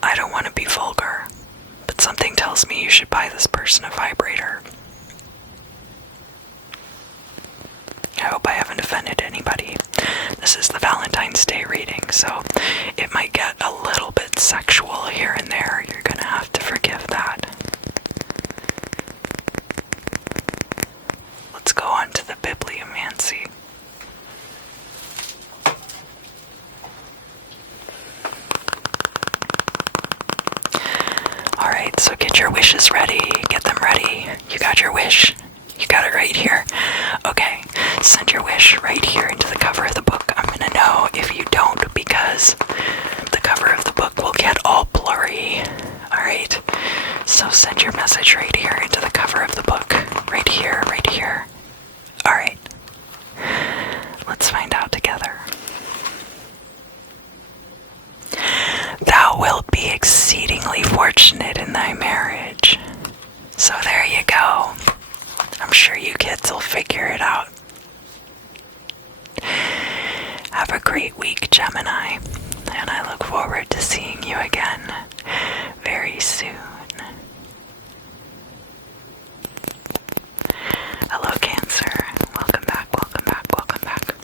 I don't want to be vulgar, but something tells me you should buy this person a vibrator. I hope I haven't offended anybody. This is the Valentine's Day reading, so it might get a little bit sexual here and there. You're gonna have to forgive that. Let's go on to the bibliomancy. Alright, so get your wishes ready. Get them ready. You got your wish? You got it right here? Okay, send your wish right here into the cover of the book. I'm gonna know if you don't, because the cover of the book will get all blurry. Alright, so send your message right here into the cover of the book. Right here, right here. Alright, let's find out together. Thou wilt be exceedingly fortunate in thy marriage. So there you go. I'm sure you kids will figure it out. Have a great week, Gemini, and I look forward to seeing you again very soon. Hello, Cancer. Welcome back, welcome back, welcome back.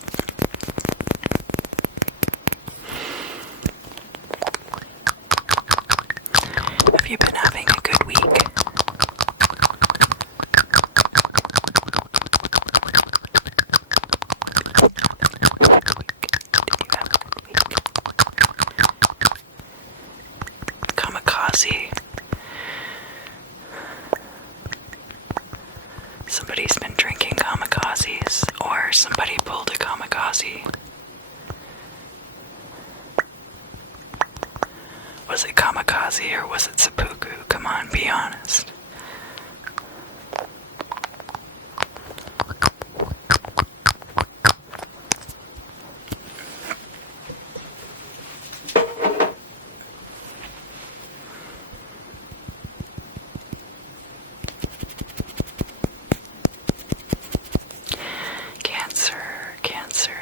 Have you been having a good week? Kamikaze. Somebody's been drinking kamikazes, or somebody pulled a kamikaze. Was it kamikaze or was it seppuku? Come on, be honest.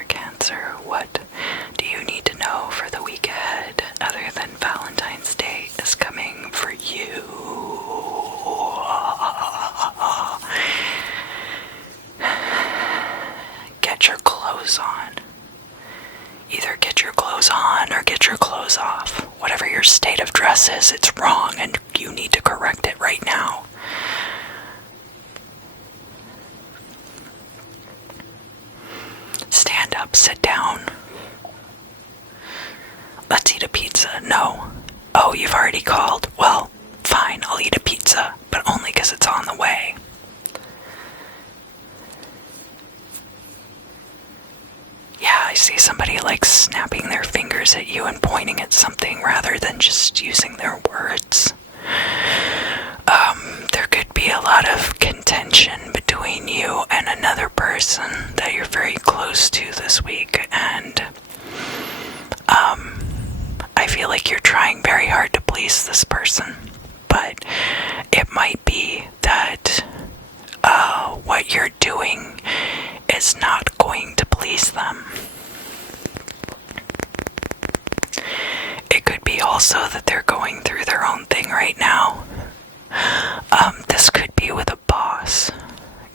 Cancer, what do you need to know for the week ahead other than Valentine's Day is coming for you? Get your clothes on. Either get your clothes on or get your clothes off. Whatever your state of dress is, it's wrong and you need to correct it right now. Stand up, sit down. Let's eat a pizza. No. Oh, you've already called? Well, fine, I'll eat a pizza, but only because it's on the way. Yeah, I see somebody like snapping their fingers at you and pointing at something rather than just using their words. There could be a lot of contention between you and another person person that you're very close to this week, and I feel like you're trying very hard to please this person, but it might be that what you're doing is not going to please them. It could be also that they're going through their own thing right now. This could be with a boss,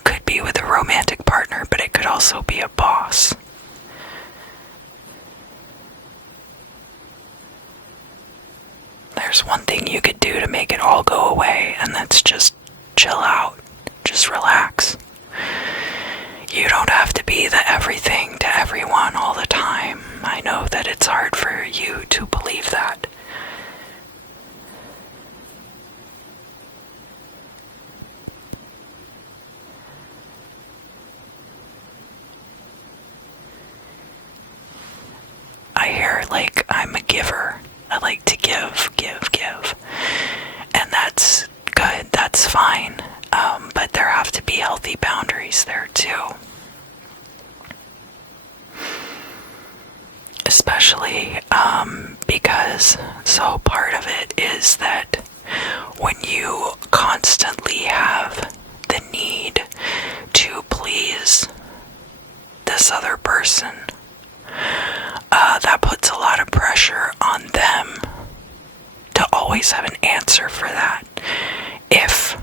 could be with a romantic partner, but it could also be a boss. There's one thing you could do to make it all go away, and that's just chill out, just relax. You don't have to be the everything to everyone all the time. I know that it's hard for you to believe that. I hear like I'm a giver. I like to give. And that's good, that's fine. But there have to be healthy boundaries there too. Especially because so part of it is that when you constantly have the need to please this other person, that puts a lot of pressure on them to always have an answer for that. If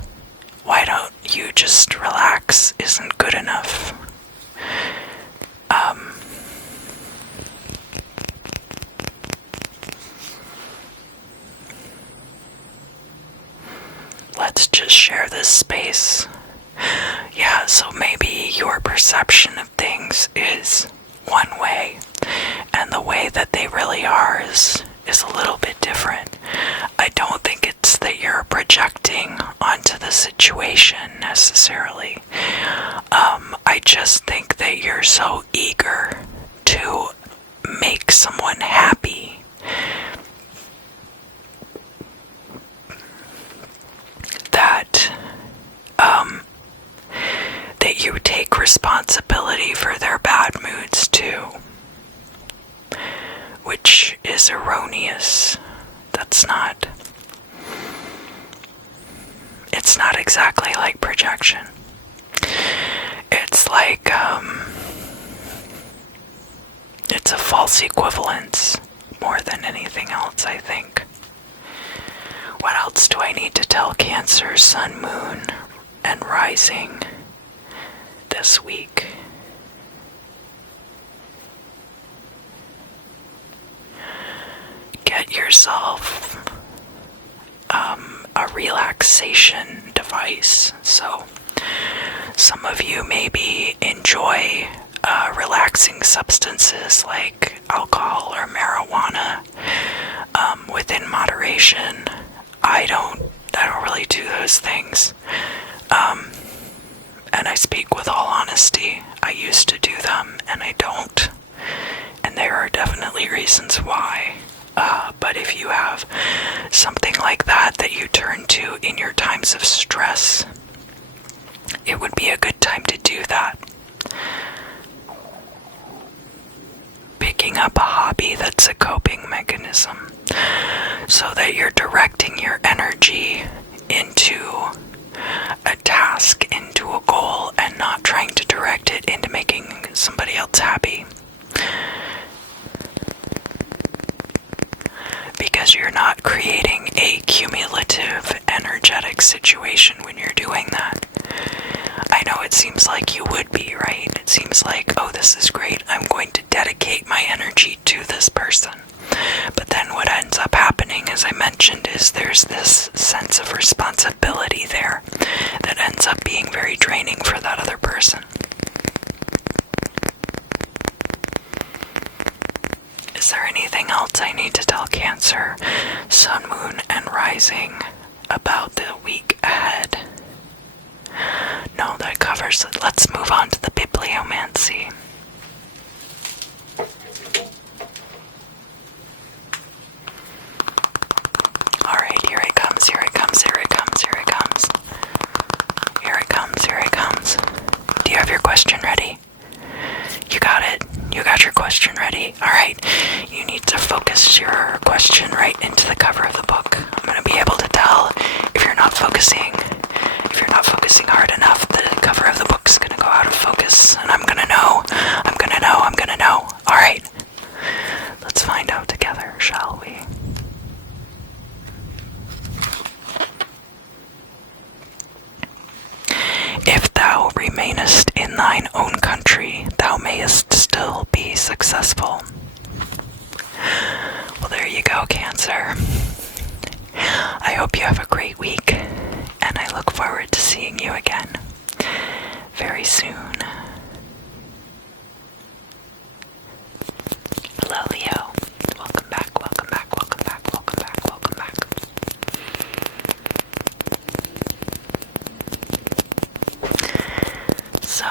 "why don't you just relax" isn't good enough. Let's just share this space. Yeah, so maybe your perception of things is one way, and the way that they really are is a little bit different. I don't think it's that you're projecting onto the situation necessarily. I just think that you're so eager to make someone happy that that you take responsibility for their bad moods too, which is erroneous. It's not exactly like projection. It's like it's a false equivalence more than anything else, I think. What else do I need to tell Cancer, Sun, Moon, and Rising this week? Get yourself a relaxation device. So some of you maybe enjoy relaxing substances like alcohol or marijuana within moderation. I don't really do those things. And I speak with all honesty. I used to do them and I don't. And there are definitely reasons why. But if you have something like that you turn to in your times of stress, it would be a good time to do that. Picking up a hobby that's a coping mechanism, so that you're directing your energy into a task, into a goal, and not trying to direct it into making somebody else happy. Because you're not creating a cumulative energetic situation when you're doing that. I know it seems like you would be, right? It seems like, oh, this is great, I'm going to dedicate my energy to this person. But then what ends up happening, as I mentioned, is there's this sense of responsibility there that ends up being very draining for that other person. Is there anything else I need to tell Cancer, Sun, Moon, and Rising about the week ahead? No, that covers it. Let's move on to the bibliomancy. Alright, here it comes, here it comes, here it comes, here it comes. Here it comes, here it comes. Do you have your question ready? got it. You got your question ready. Alright, you need to focus your question right into the cover of the book. I'm going to be able to tell if you're not focusing. If you're not focusing hard enough, the cover of the book's going to go out of focus. And I'm going to know. I'm going to know. I'm going to know. Alright, let's find out together, shall we? If thou remainest in thine own country, thou mayest still be successful. Well, there you go, Cancer. I hope you have a great week, and I look forward to seeing you again very soon. Hello, Leo. Welcome back, welcome back, welcome back, welcome back, welcome back. So,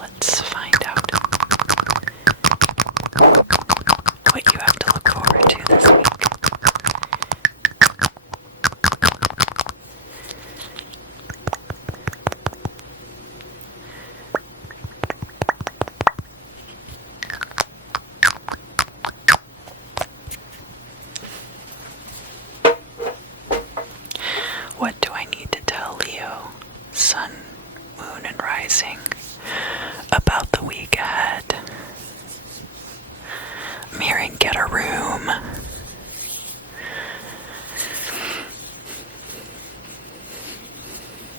let's find out what you have to look forward to this week. What do I need to tell Leo, Sun, Moon, and Rising about the week ahead? I'm hearing get a room.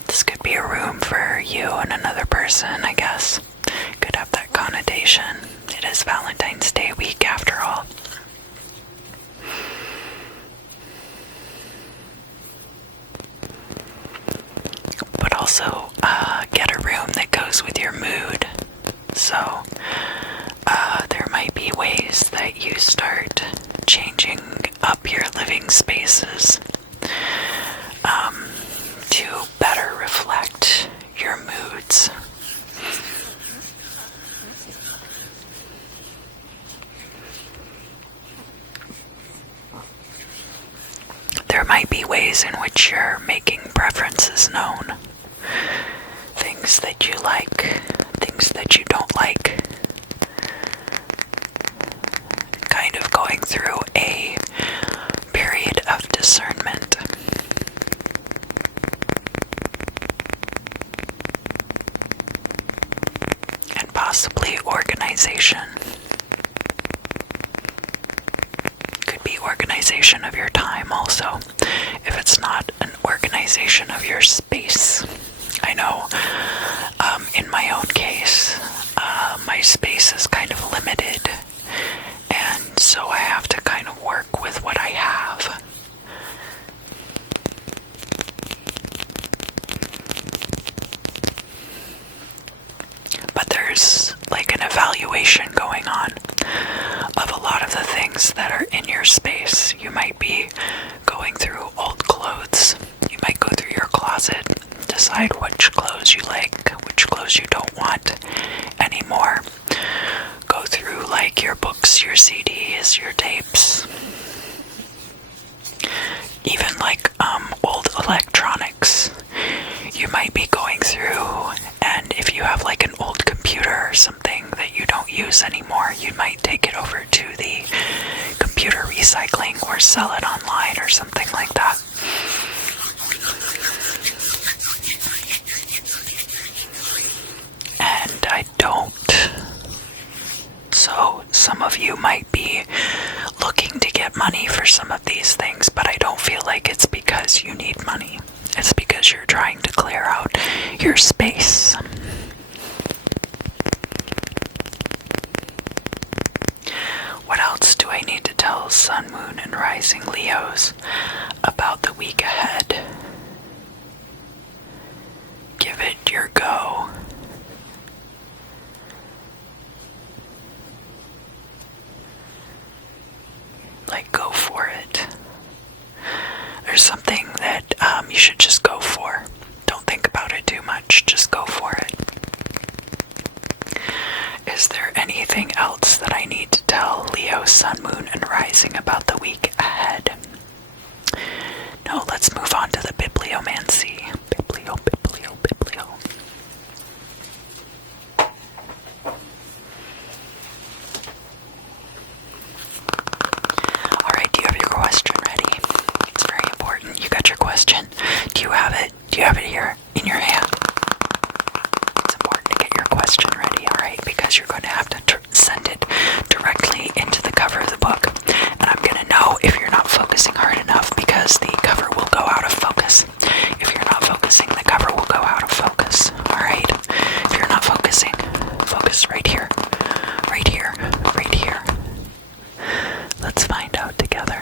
This could be a room for you and another person, I guess. Could have that connotation. It is Valentine's Day week after all. But also get a room that goes with your mood. So there might be ways that you start changing up your living spaces to better reflect your moods. There might be ways in which you're making preferences known. Things that you like, things that you don't like. Kind of going through a period of discernment. And possibly organization. Could be organization of your time also, if it's not an organization of your space. I know in my own case, my space is kind of limited, and so I have to kind of work with what I have. But there's like an evaluation going on of a lot of the things that are in your space. You might be going through old clothes. You might go through your closet, decide which clothes you like, which clothes you don't want anymore. Go through like your books, your CDs, your tapes. Even like old electronics. You might be going through, and if you have like an old computer or something that you don't use anymore, you might take it over to the computer recycling or sell it online or something like that. And I don't. So some of you might be looking to get money for some of these things, but I don't feel like it's because you need money. It's because you're trying to clear out your space. What else do I need to tell Sun, Moon, and Rising Leos about the week ahead? Give it your go. Like, go for it. There's something that you should just go for. Don't think about it too much, just go for it. Is there anything else that I need to tell Leo, Sun, Moon, and Rising about the week ahead? No, let's move on to the bibliomancy. Biblio. question? Do you have it? Do you have it here in your hand? It's important to get your question ready, alright? Because you're going to have to send it directly into the cover of the book. And I'm going to know if you're not focusing hard enough, because the cover will go out of focus. If you're not focusing, the cover will go out of focus, alright? If you're not focusing, focus right here. Right here. Right here. Let's find out together.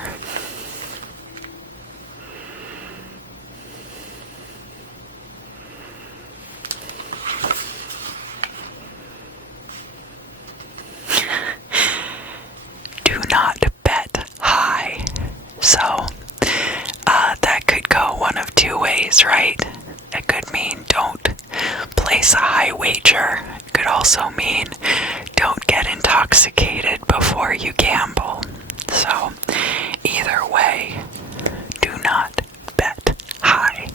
Do not bet high. So, that could go one of two ways, right? It could mean don't place a high wager. It could also mean don't get intoxicated before you gamble. So, either way, do not bet high.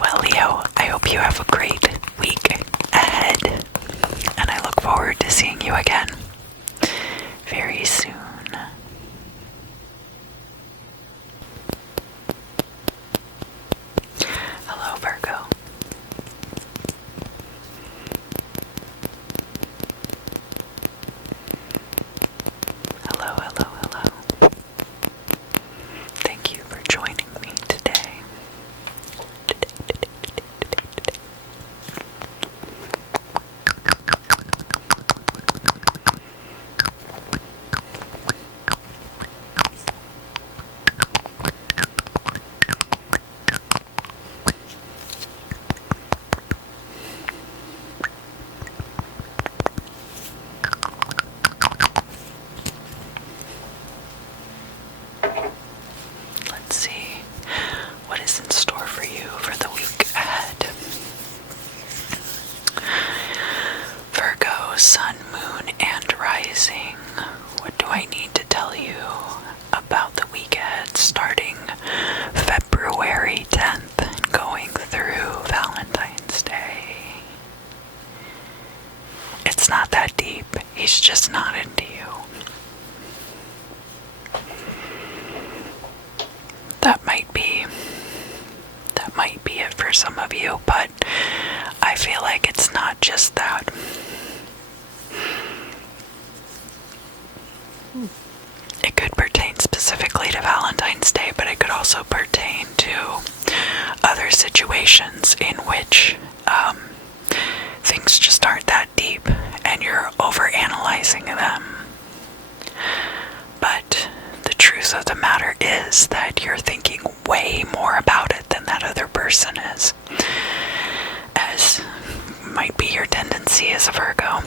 Well, Leo, I hope you have a great week ahead, and I look forward to seeing you again very soon. Hello, Virgo. Hello, hello, hello. Thank you for joining me today. Let's see what is in store for you for the week ahead. Virgo, sun, moon, and rising. What do I need to tell you about the week ahead, starting February 10th and going through Valentine's Day? It's not that deep. He's just not into you. That might be it for some of you, but I feel like it's not just that. It could pertain specifically to Valentine's Day, but it could also pertain to other situations in which things just aren't that deep and you're overanalyzing them. But the truth of the matter is that you're thinking way more about it than that other person is, as might be your tendency as a Virgo.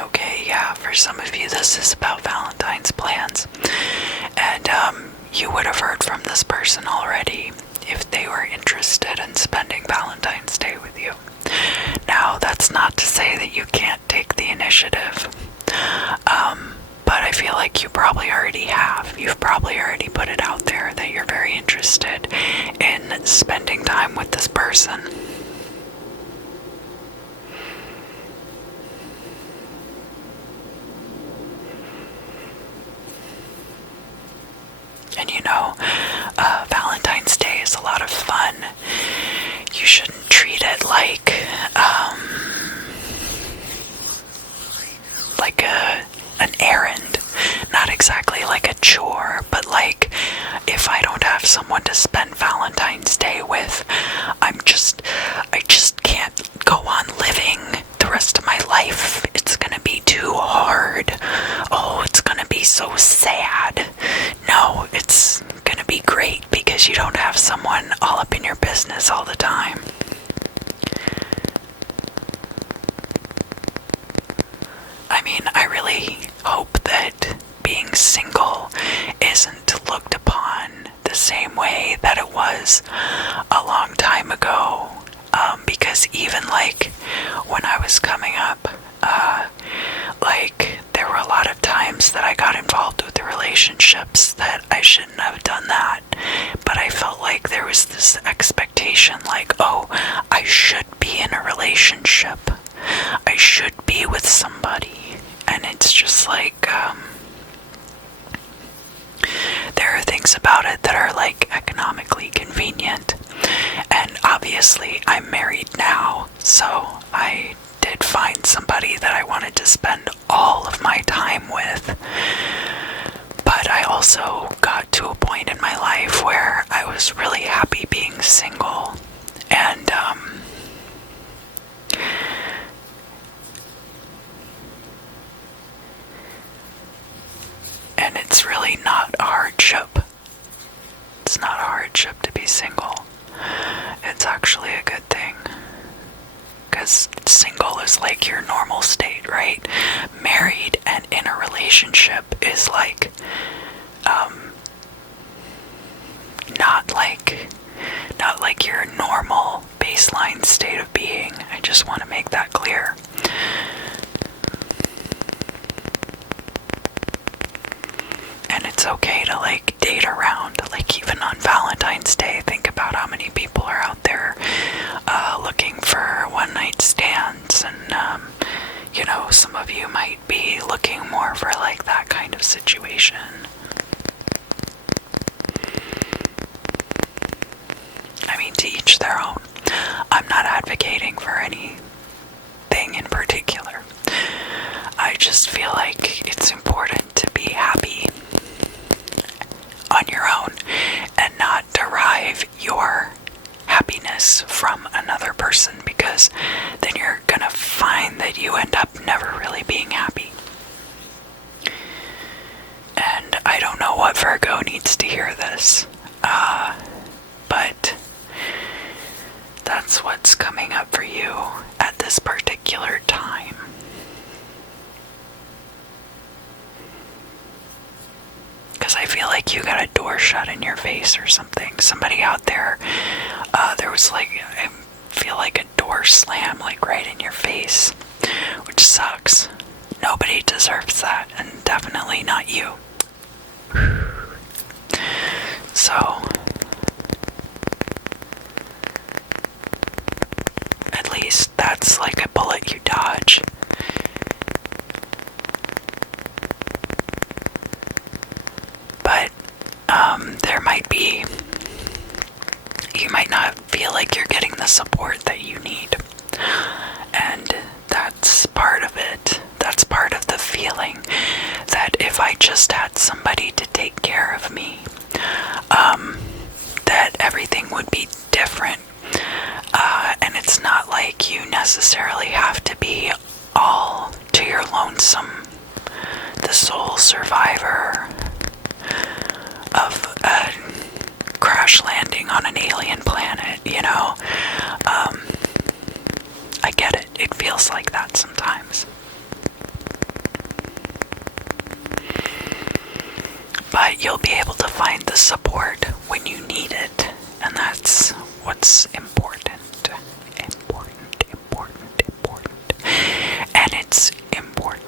Okay, yeah, for some of you this is about Valentine's plans, and you would have heard from this person already if they were interested in spending Valentine's Day with you. Now, that's not to say that you can't take the initiative, but I feel like you probably already have. You've probably already put it out there that you're very interested in spending time with this person. And you know, Valentine's Day is a lot of fun. You shouldn't treat it like an errand. Not exactly like a chore, but like, if I don't have someone to spend Valentine's Day with, I just can't go on living the rest of my life. It's gonna be too hard. Oh, it's gonna be so sad. No, it's gonna be great because you don't have someone all up in your business all the time. I mean, I really hope that being single isn't looked upon the same way that it was a long time ago. Because even like when I was coming up, there were a lot of times that I got involved with the relationships that I shouldn't have done that. But I felt like there was this expectation like, oh, I should be in a relationship relationship. I should be with somebody. And it's just like, there are things about it that are like economically convenient. And obviously I'm married now, so I did find somebody that I wanted to spend all of my time with. But I also got to a point in my life where I was really happy being single. And it's really not a hardship. It's not a hardship to be single. It's actually a good thing. Because single is like your normal state, right? Married and in a relationship is like, not like your normal baseline state of being. I just want to make that clear. And it's okay to like date around, like even on Valentine's Day. Think about how many people are out there looking for one night stands, and some of you might be looking more for like that kind of situation. I mean, to each their own. I'm not advocating for anything in particular. I just feel like it's important to be happy on your own and not derive your happiness from another person, because then you're gonna find that you end up never really being happy. And I don't know what Virgo needs to hear this, but that's what's coming up for you at this particular time. Because I feel like you got a door shut in your face or something. Somebody out there, there was like, I feel like a door slam like right in your face, which sucks. Nobody deserves that, and definitely not you. So, at least that's like a bullet you dodge. But there might be, you might not feel like you're getting the support that you need, and that's part of it. That's part of the feeling that if I just had somebody to take care of me, that everything would be different. And it's not like you necessarily have to be all to your lonesome, the sole survivor of a crash landing on an alien planet, I get it. It feels like that sometimes. But you'll be able to find the support when you need it, and that's what's important. And it's important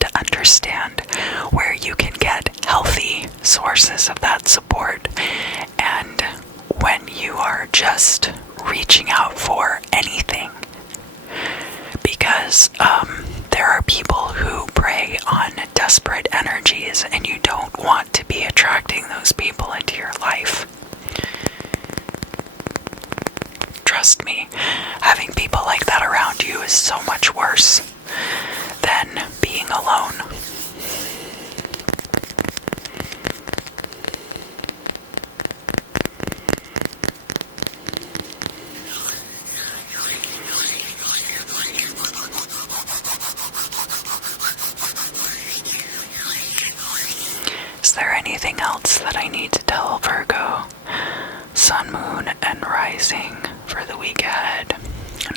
to understand where you can get healthy sources of that support, and when you are just reaching out for anything. Because there are people who prey on desperate energies, and you don't want to be attracting those people into your life. Trust me, having people like that around you is so much worse than being alone. Is there anything else that I need to tell Virgo, Sun, Moon, and Rising for the week ahead?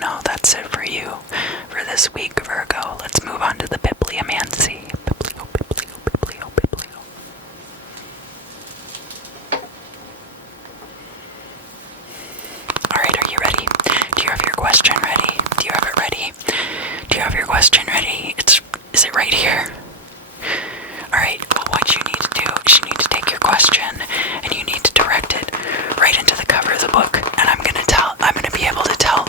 No, that's it for you for this week, Virgo. Let's move on to the bibliomancy. Biblio. Alright, are you ready? Do you have your question ready? Do you have it ready? Do you have your question ready? Is it right here? Alright, well, what you need to do is you need to take your question and you need to direct it right into the cover of the book, and I'm gonna be able to tell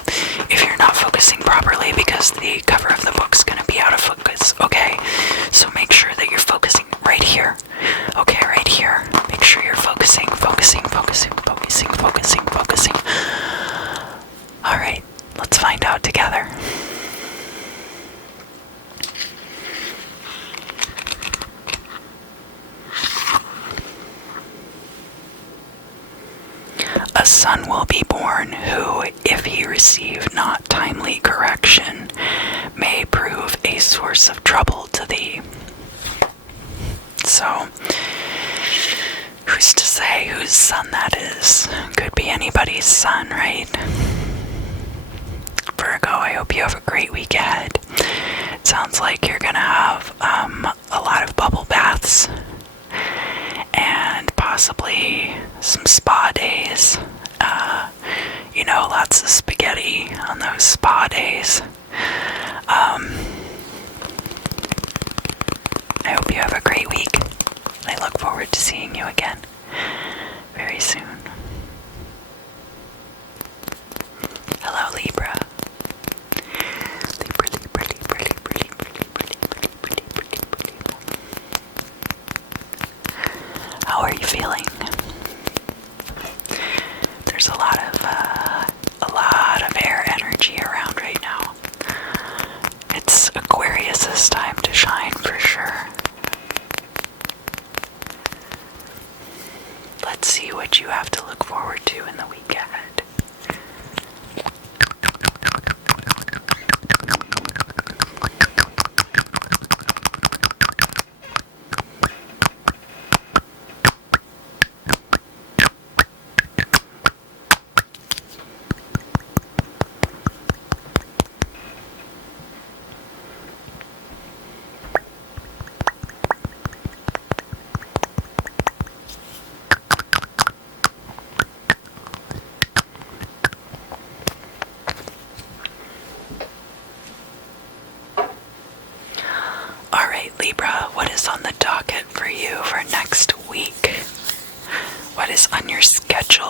son will be born, who, if he receive not timely correction, may prove a source of trouble to thee. So, who's to say whose son that is? Could be anybody's son, right? Virgo, I hope you have a great week ahead. It sounds like you're gonna have a lot of bubble baths and possibly some spa days. Lots of spaghetti on those spa days. I hope you have a great week. I look forward to seeing you again very soon. Hello, Libra. How are you feeling? There's a lot of air energy around right now. It's Aquarius's time to shine for sure. Let's see what you have to look forward to in the week ahead. Libra, what is on the docket for you for next week? What is on your schedule?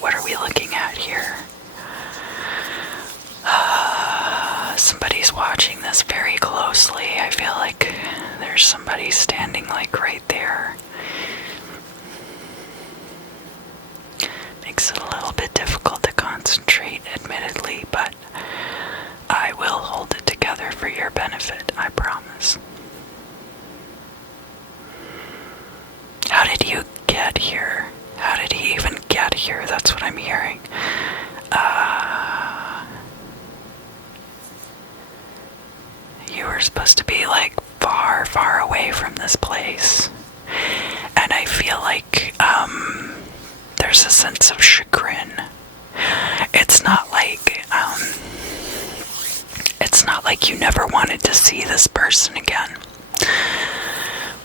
What are we looking at here? Somebody's watching this very closely. I feel like there's somebody standing like right there. Makes it a little bit difficult to concentrate, admittedly, but I will hold it together for your benefit, I promise. How did you get here? How did he even get here? That's what I'm hearing. You were supposed to be like far, far away from this place. And I feel like there's a sense of chagrin. It's not like you never wanted to see this person again.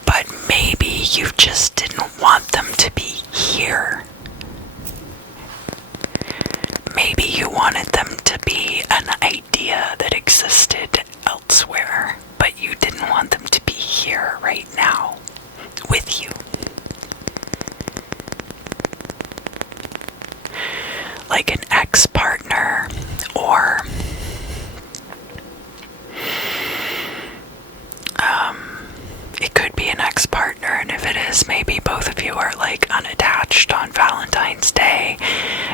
But maybe you just didn't want them to be here. Maybe you wanted them to be an idea that existed elsewhere, but you didn't want them to be here right now with you. Like an ex-partner, or it could be an ex-partner, and if it is, maybe both of you are like unattached on Valentine's Day,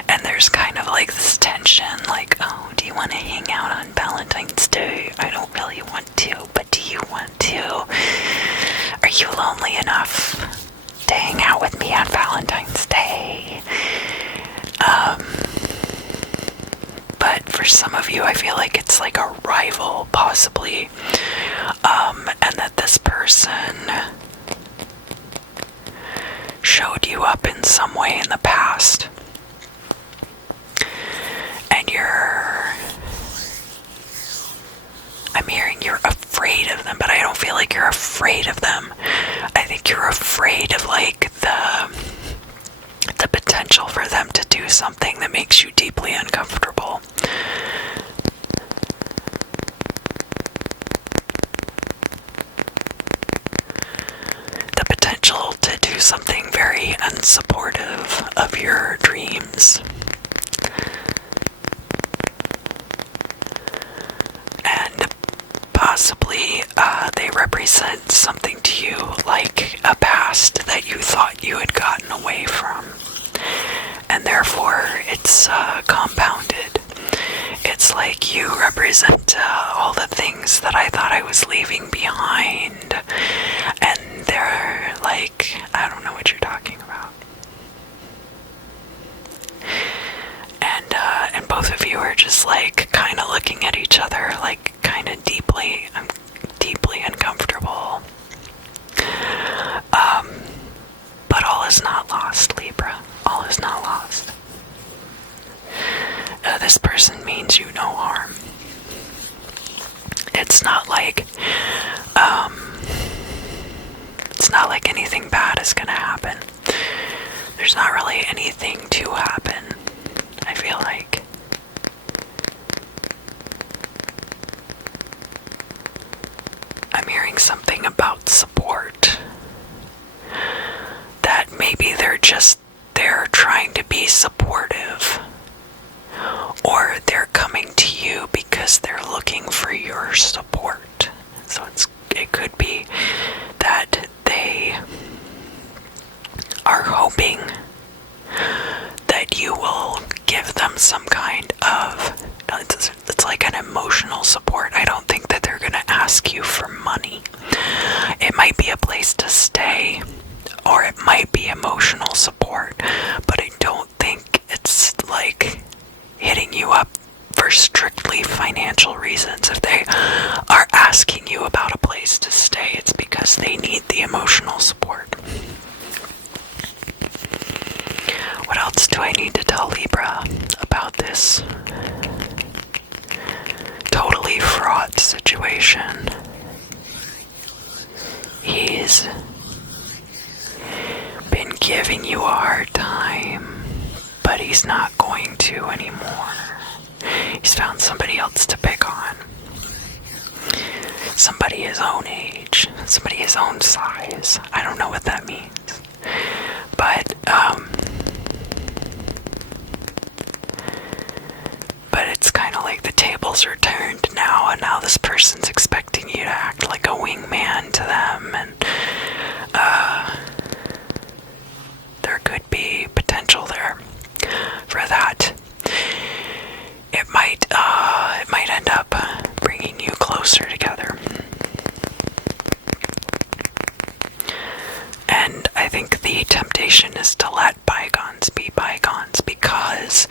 and there's kind of like this tension, like, oh, do you want to hang out on Valentine's Day? I don't really want to, but do you want to? Are you lonely enough to hang out with me on Valentine's Day? But for some of you, I feel like it's like a rival, possibly, and that this person showed you up in some way in the past, and I'm hearing you're afraid of them, but I don't feel like you're afraid of them. I think you're afraid of like the potential for them to do something that makes you deeply uncomfortable. The potential to do something very unsupportive of your dreams. And possibly they represent something to you like a past that you thought you had gotten away from. And therefore it's compounded. It's like you represent all the things that I thought I was leaving behind, and they're like, I don't know what you're talking about. and both of you are just like kind of looking at each other like kind of deeply uncomfortable. But all is not lost, Libra. All is not lost. This person means you no harm. It's not like anything bad is gonna happen. There's not really anything to happen, I feel like. I'm hearing something about support. That maybe they're trying to be supportive. Or they're coming to you because they're looking for your support. So it could be that they are hoping that you will give them some kind of, it's like an emotional support. I don't think that they're going to ask you for money. It might be a place to stay, or it might be emotional support, but I don't think it's like hitting you up for strictly financial reasons. If they are asking you about a place to stay, it's because they need the emotional support. What else do I need to tell Libra about this totally fraught situation? He's been giving you a hard time, but he's not going to anymore. He's found somebody else to pick on. Somebody his own age. Somebody his own size. I don't know what that means. But it's kind of like the tables are turned now, and now this person's expecting you to act like a wingman to them, and there could be potential there for that. It might end up bringing you closer together. And I think the temptation is to let bygones be bygones, because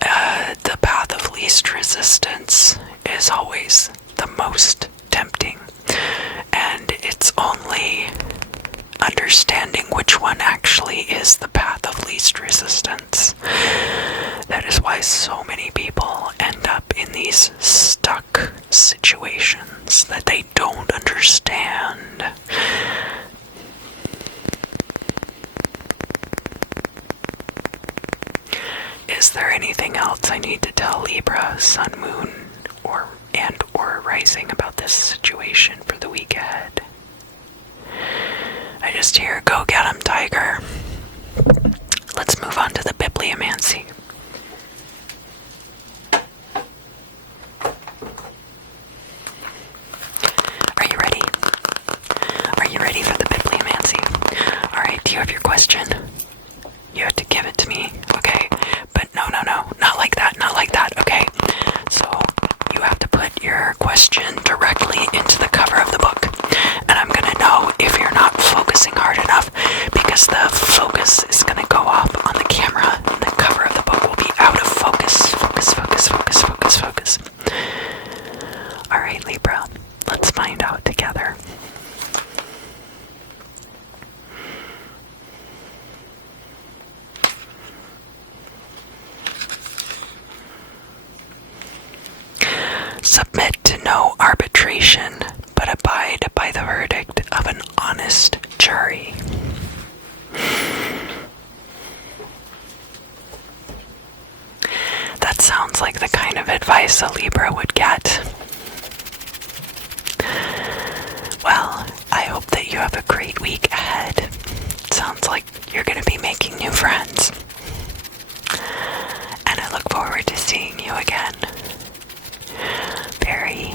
the path of least resistance is always the most tempting. And it's only understanding which one actually is the path of least resistance. That is why so many people end up in these stuck situations that they don't understand. Is there anything else I need to tell Libra, Sun, Moon, or Rising about this situation for the week ahead? I just hear, go get 'em, Tiger. Let's move on to the bibliomancy. Are you ready? Are you ready for the bibliomancy? Alright, do you have your question? You have to give it to me, okay? But no, not like that, okay? So, you have to put your question directly into the cover of the book. And I'm gonna know if you're not focusing hard enough, because the focus is gonna go off on the camera, and the cover of the book will be out of focus. Focus. Alright, Libra, let's find out together. Submit to no arbitration, but abide by the verdict of an honest jury. That sounds like the kind of advice a Libra would get. Well, I hope that you have a great week ahead. It sounds like you're going to be making new friends. And I look forward to seeing you again very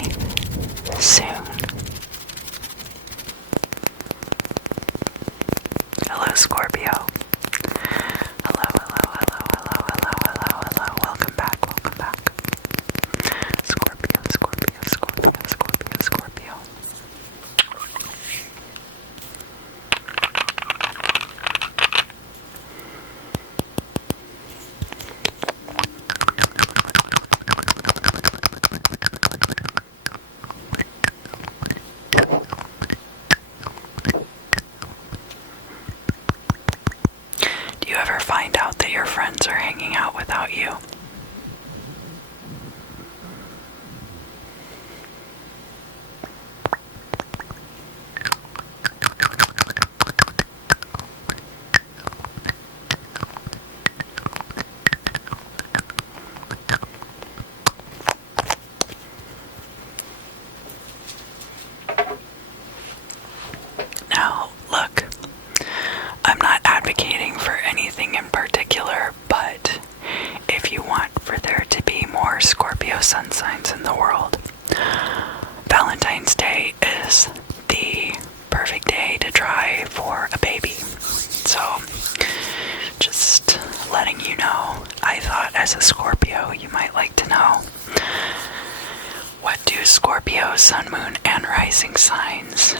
soon. Hello, Scorpio. Hello. Welcome back. Scorpio. sun signs in the world. Valentine's Day is the perfect day to try for a baby. So, just letting you know, I thought as a Scorpio you might like to know, what do Scorpio, sun, moon, and rising signs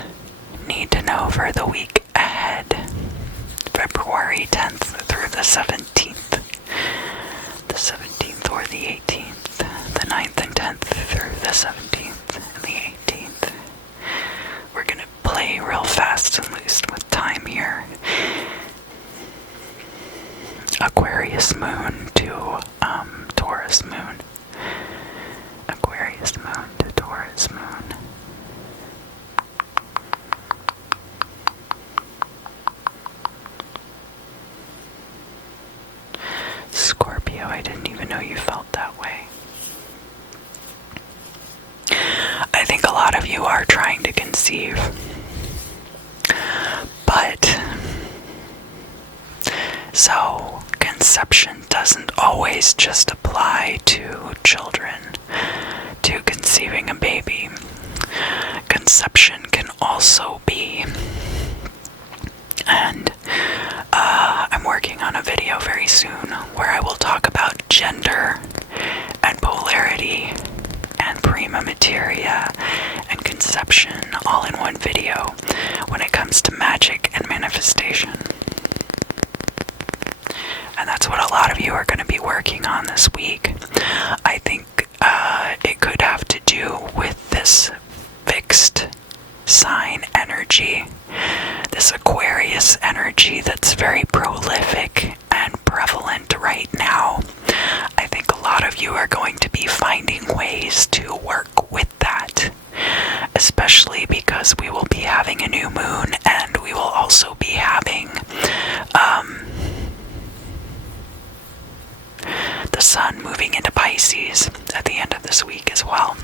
need to know for the week ahead? February 10th through the 17th. The 17th or the 18th. The 9th and 10th through the 17th and the 18th. We're gonna play real fast and loose with time here. Aquarius moon to Taurus moon. Aquarius moon to Taurus moon. Scorpio, I didn't even know you felt that way. I think a lot of you are trying to conceive, but so conception doesn't always just apply to children, to conceiving a baby. Conception can also be, and I'm working on a video very soon where I will talk about gender and polarity and prima materia and conception all in one video when it comes to magic and manifestation. And that's what a lot of you are going to be working on this week. I think it could have to do with this fixed sign energy, this Aquarius energy that's very prolific and prevalent right now. I think a lot of you are going to be finding ways to work with that, especially because we will be having a new moon and we will also be having the sun moving into Pisces at the end of this week as well.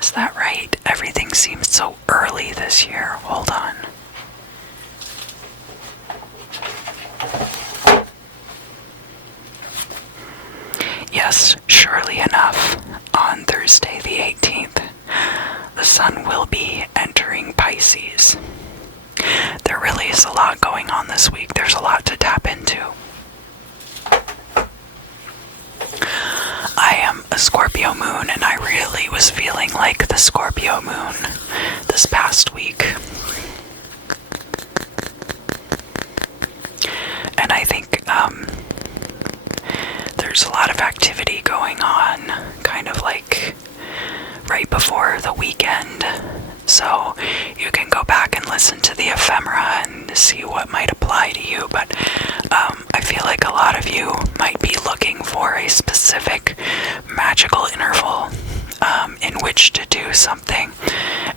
Is that right? Everything seems so early this year. Hold on. Yes, surely enough, on Thursday the 18th, the sun will be entering Pisces. There really is a lot going on this week. There's a lot to tap into. I am a Scorpio moon, and I really was feeling like the Scorpio moon this past week. And I think there's a lot of activity going on, kind of like right before the weekend. So you can go back and listen to the ephemera and see what might apply to you. But I feel like a lot of you might be looking for a specific magical interval in which to do something.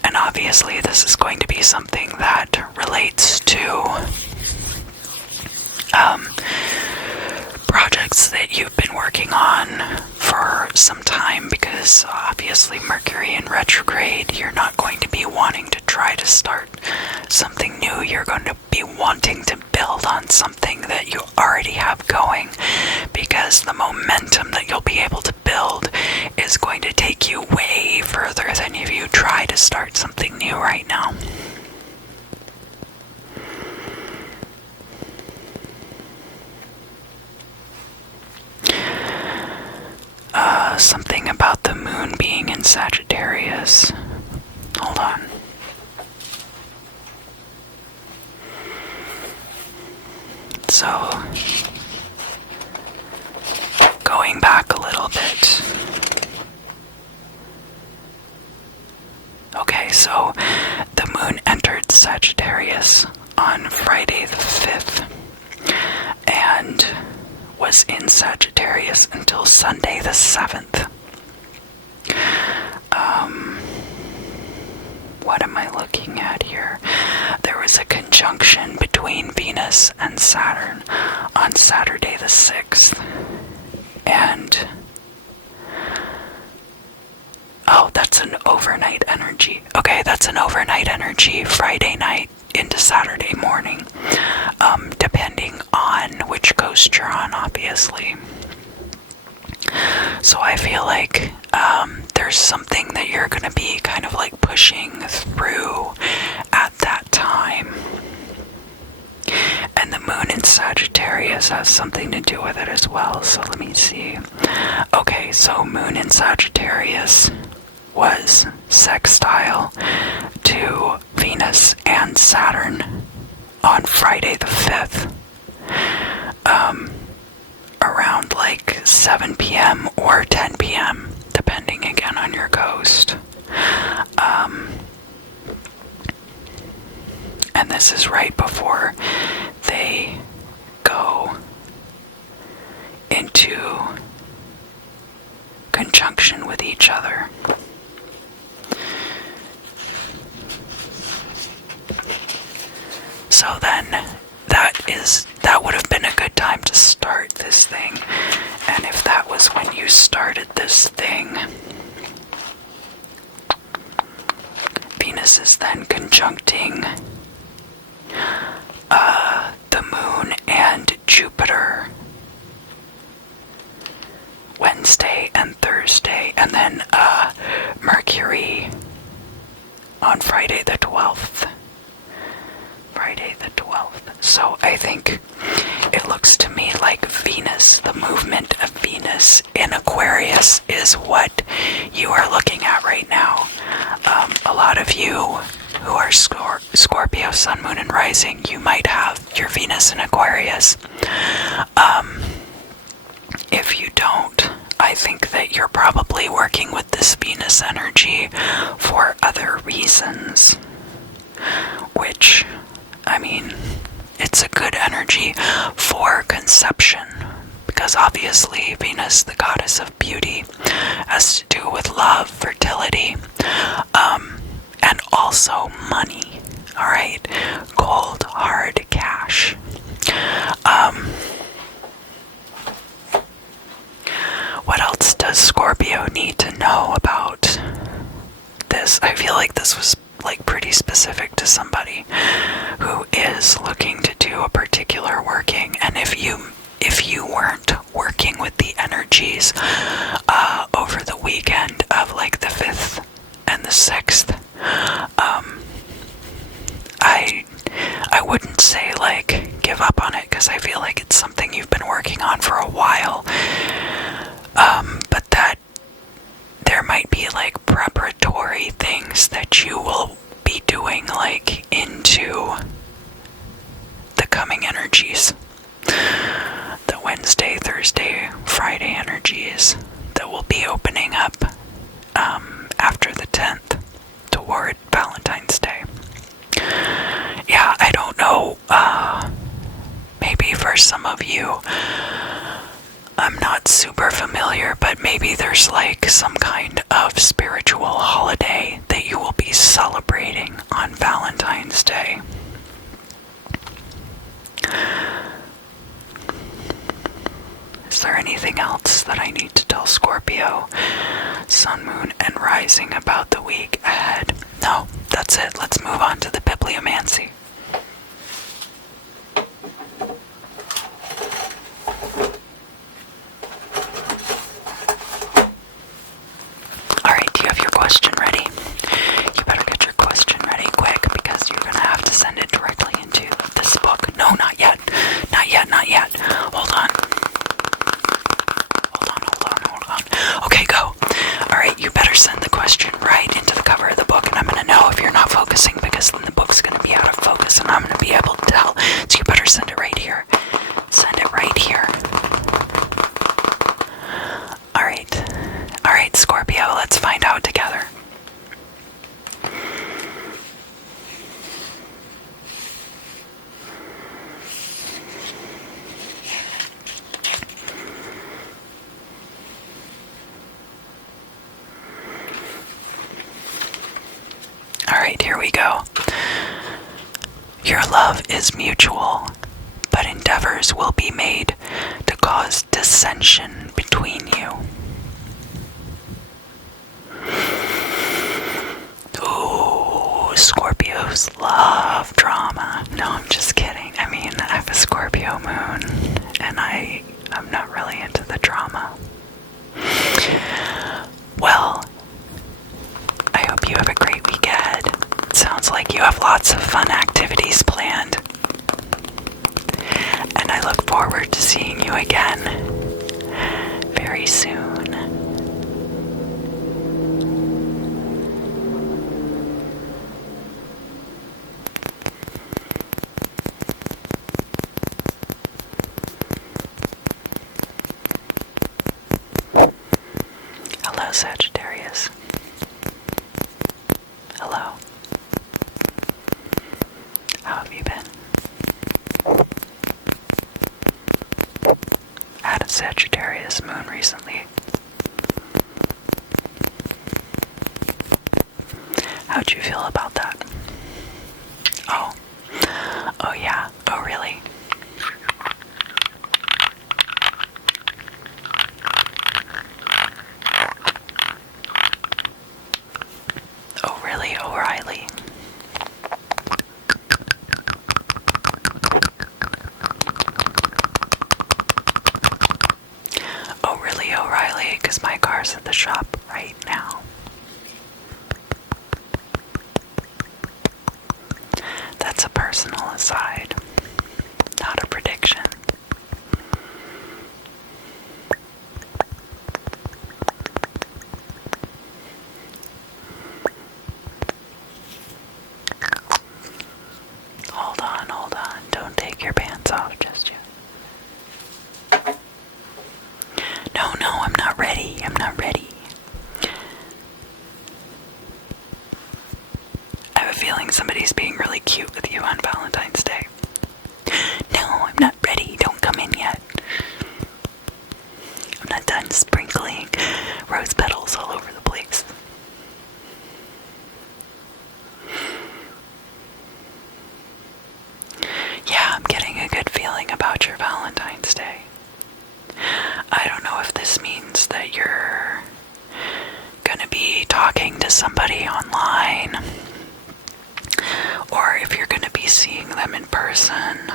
And obviously this is going to be something that relates to projects that you've been working on for some time, because obviously Mercury in retrograde, you're not going to be wanting to try to start something new. You're going to be wanting to build on something that you already have going, because the momentum that you'll be able to build is going to take you way further than if you try to start something new right now. Something about the moon being in Sagittarius. Hold on. So, going back a little bit. Okay, so the moon entered Sagittarius on Friday the 5th. And was in Sagittarius until Sunday the 7th. What am I looking at here? There was a conjunction between Venus and Saturn on Saturday the 6th. And oh, that's an overnight energy. Okay, that's an overnight energy Friday night into Saturday morning, depending on posture on, obviously. So I feel like there's something that you're going to be kind of like pushing through at that time. And the moon in Sagittarius has something to do with it as well. So let me see. Okay, so moon in Sagittarius was sextile to Venus and Saturn on Friday the 5th. Around like 7 p.m. or 10 p.m. depending again on your coast. And this is right before they go into conjunction with each other. So then that would have been a good time to start this thing. And if that was when you started this thing, Venus is then conjuncting the moon and Jupiter Wednesday and Thursday, and then Mercury on Friday the 12th. So I think it looks to me like Venus, the movement of Venus in Aquarius, is what you are looking at right now. A lot of you who are Scorpio, Sun, Moon, and Rising, you might have your Venus in Aquarius. If you don't, I think that you're probably working with this Venus energy for other reasons, which, I mean, it's a good energy for conception, because obviously Venus, the goddess of beauty, has to do with love, fertility, and also money, alright? Cold, hard cash. What else does Scorpio need to know about this? I feel like this was like pretty specific to somebody who is looking to do a particular working, and if you weren't working with the energies over the weekend of like the 5th and the 6th, I wouldn't say like give up on it, because I feel like it's something you've been working on for a while, but that there might be like preparatory things that you will be doing like into the coming energies, the Wednesday, Thursday, Friday energies that will be opening up after the 10th toward Valentine's Day. Yeah, I don't know, maybe for some of you, I'm not super familiar, but maybe there's like some kind of spiritual holiday that you will be celebrating on Valentine's Day. Is there anything else that I need to tell Scorpio, Sun, Moon, and Rising about the week ahead? No, that's it. Let's move on to the bibliomancy. Alright, do you have your question ready? You better get your question ready quick, because you're gonna have to send it directly into this book. No, not yet. Not yet. Hold on. Okay, go. Alright, you better send the question right into the cover of the book, and I'm gonna know if you're not focusing, because then the book's gonna be out of focus, and I'm gonna be able to tell. So you better send it right here. Send it right here. Alright, Scorpio, let's find out together. Alright, here we go. Your love is mutual, but endeavors will be made to cause dissension between you. Ooh, Scorpios love drama. No, I'm just kidding. I mean, I have a Scorpio moon and I'm not really into the drama. Well, I hope you have a great week ahead. It sounds like you have lots of fun activities planned. And I look forward to seeing you again very soon. Hello, Sagittarius. Hello. How have you been? I had a Sagittarius moon recently. How'd you feel about that? Oh yeah. Oh, really? Oh, really, O'Reilly? Oh, really, O'Reilly? Because my car's at the shop right now. That's a personal aside, not a prediction. Hold on, don't take your pants off just yet. No, I'm not ready. I have a feeling somebody's being really cute with you on Valentine's Day. No, I'm not ready. Don't come in yet. I'm not done sprinkling rose petals all over the place. Yeah, I'm getting a good feeling about your Valentine's Day. I don't know if this means that you're gonna be talking to somebody online, or if you're gonna be seeing them in person,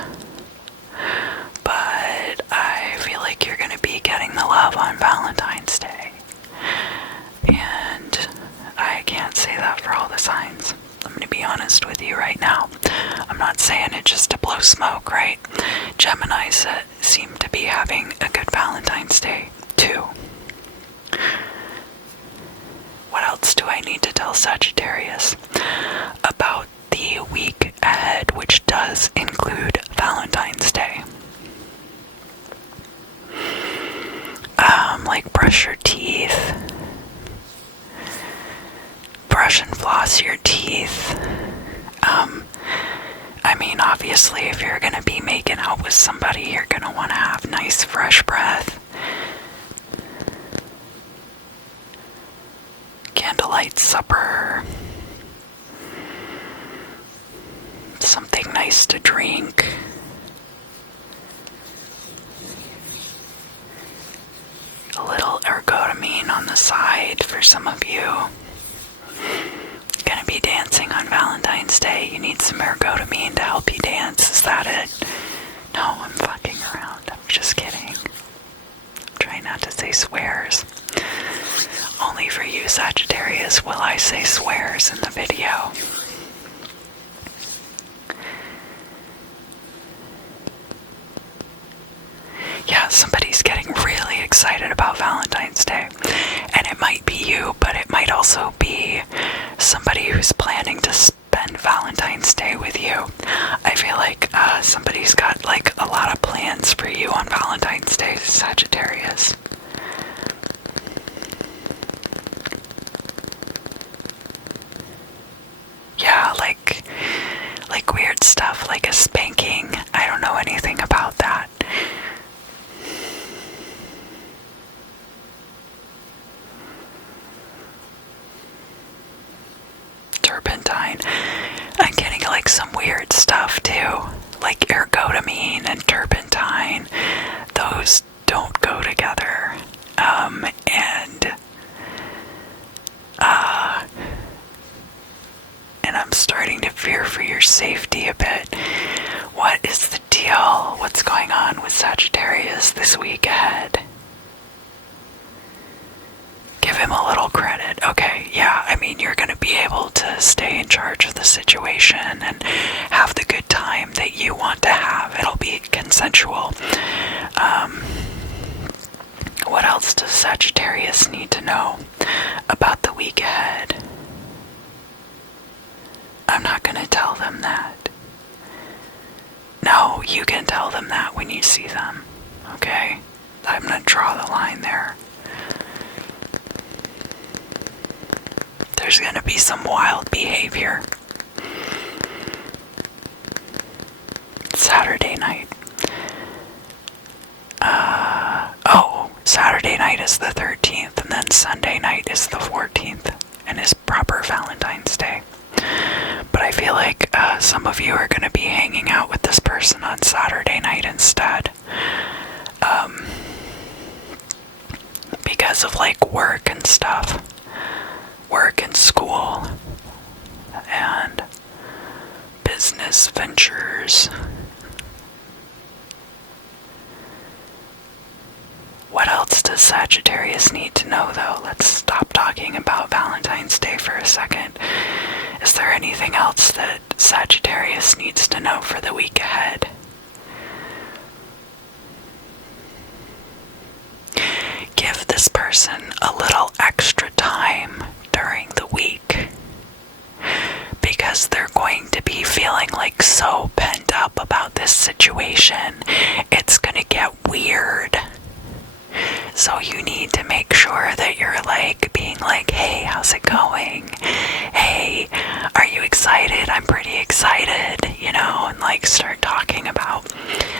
but I feel like you're gonna be getting the love on Valentine's Day, and I can't say that for all the signs. I'm gonna be honest with you right now. I'm not saying it just to blow smoke, right? Gemini seem to be having a good Valentine's Day too. What else do I need to tell Sagittarius about the week ahead, which does include Valentine's Day? Like brush your teeth, brush and floss your teeth. I mean, obviously, if you're gonna be making out with somebody, you're gonna want to have nice fresh breath. Candlelight supper. Something nice to drink. A little ergotamine on the side for some of you. Gonna be dancing on Valentine's Day. You need some ergotamine to help you dance. Is that it? No, I'm fucking around. I'm just kidding. I'm trying not to say swears. Only for you, Sagittarius, will I say swears in the video. Yeah, somebody's getting really excited about Valentine's Day. And it might be you, but it might also be somebody who's planning to spend Valentine's Day with you. I feel like somebody's got like a lot of plans for you on Valentine's Day, Sagittarius. Yeah, like weird stuff, like a spanking. I don't know anything about that. Turpentine. I'm getting like some weird stuff too, like ergotamine and turpentine. Those don't go together. And I'm starting to fear for your safety a bit. What is the deal? what's going on with Sagittarius this week ahead. Give him a little credit. Okay, yeah, I mean, you're going to be able to stay in charge of the situation and have the good time that you want to have. It'll be consensual. What else does Sagittarius need to know about the week ahead? I'm not going to tell them that. No, you can tell them that when you see them, okay? I'm going to draw the line there. There's going to be some wild behavior. Saturday night. Saturday night is the 13th, and then Sunday night is the 14th, and is proper Valentine's Day. But I feel like some of you are going to be hanging out with this person on Saturday night instead. Because of like work and stuff. Work and school. And business ventures. What else does Sagittarius need to know, though? Let's stop talking about Valentine's Day for a second. Is there anything else that Sagittarius needs to know for the week ahead? Give this person a little extra time during the week, because they're going to be feeling like so pent up about this situation. It's gonna get weird. So you need to make sure that you're like being like, hey, how's it going? Hey, are you excited? I'm pretty excited, you know, and like start talking about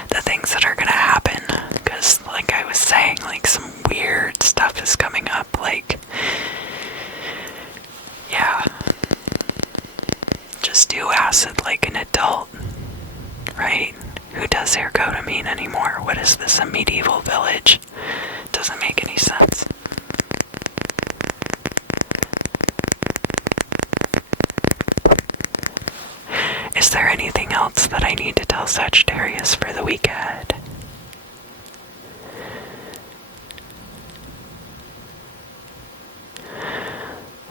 the things that are gonna happen. Because like I was saying, like some weird stuff is coming up. Like, yeah, just do acid like an adult, right? Who does ergotamine anymore? What is this, a medieval village? Doesn't make any sense. Is there anything else that I need to tell Sagittarius for the week ahead?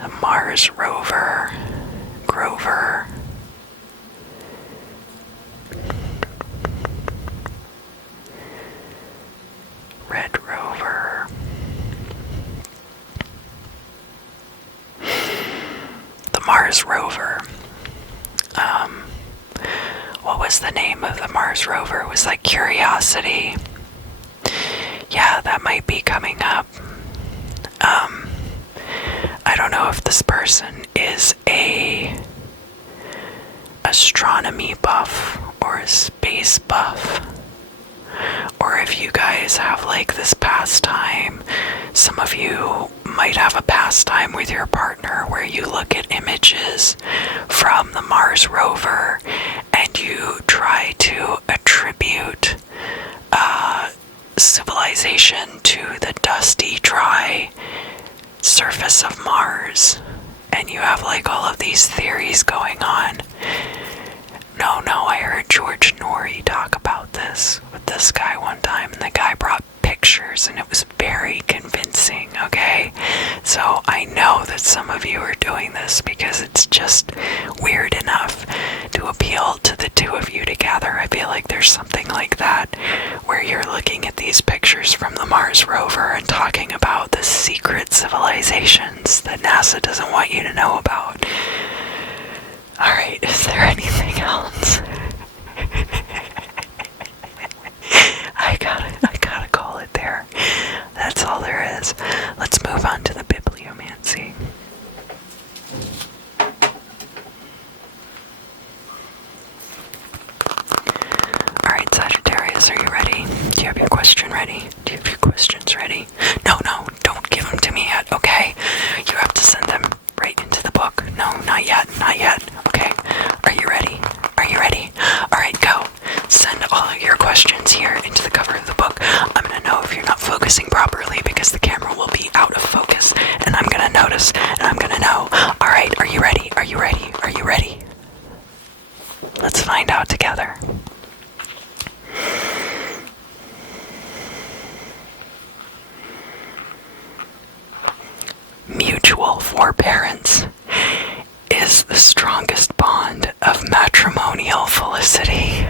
The Mars rover, Grover. Red rover. The Mars rover. What was the name of the Mars rover? It was like Curiosity. Yeah, that might be coming up. I don't know if this person is a astronomy buff or a space buff, or if you guys have like this pastime. Some of you might have a pastime with your partner where you look at images from the Mars rover and you try to attribute civilization to the dusty, dry surface of Mars, and you have like all of these theories going on. No, I heard George Norrie talk about this with this guy one time, and the guy brought pictures and it was very convincing, okay? So I know that some of you are doing this because it's just weird enough to appeal to the two of you together. I feel like there's something like that where you're looking at these pictures from the Mars rover and talking about the secret civilizations that NASA doesn't want you to know about. Alright, is there anything else? I gotta call it there. That's all there is. Let's move on to the bibliomancy. Alright, Sagittarius, are you ready? Do you have your question ready? Do you have your questions ready? No, don't give them to me yet, okay? You have to send them right into the book. No, not yet. Okay, are you ready? Alright, go. Send all of your questions here into the cover of the book. I'm gonna know if you're not focusing properly because the camera will be out of focus, and I'm gonna notice, and I'm gonna know. Alright, are you ready? Let's find out together. mutual forbearance is the strongest bond of matrimonial felicity.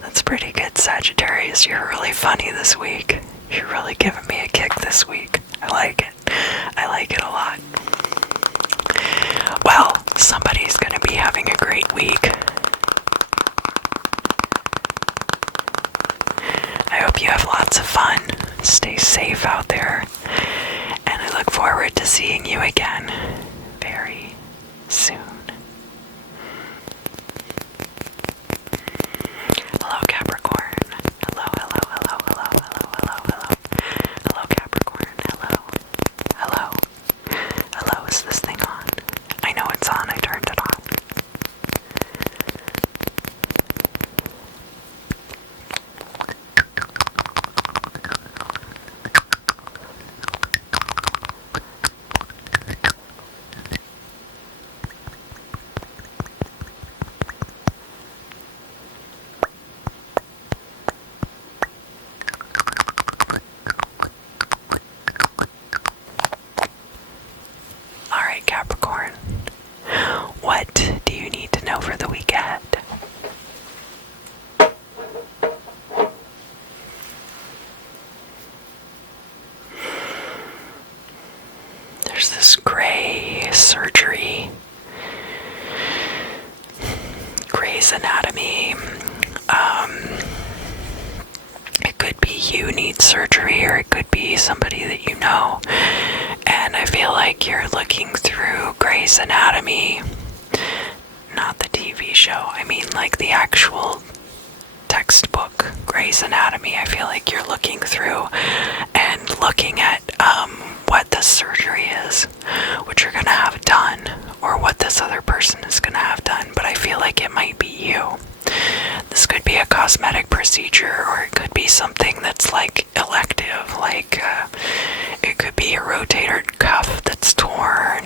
That's pretty good, Sagittarius. You're really funny this week. You're really giving me a kick this week. I like it. I like it a lot. Well, somebody's going to be having a great week. I hope you have lots of fun. Stay safe out there. And I look forward to seeing you again very soon. Hello, Capricorn. Hello, hello, hello, hello, hello, hello, hello. Hello, Capricorn. Hello. Hello. Hello, is this thing on? I know it's on. I turned it on. Alright, Capricorn. What do you need to know for the week ahead? There's this gray surgery, Grey's Anatomy. It could be you need surgery, or it could be somebody that you know. And I feel like you're looking through Grey's Anatomy, not the TV show. I mean, like the actual textbook, Grey's Anatomy. I feel like you're looking through and looking at what the surgery is, what you're gonna have done, or what this other person is gonna have done. But I feel like it might be you. This could be a cosmetic procedure, or it could be something that's like elective, like it could be a rotator cuff that's torn.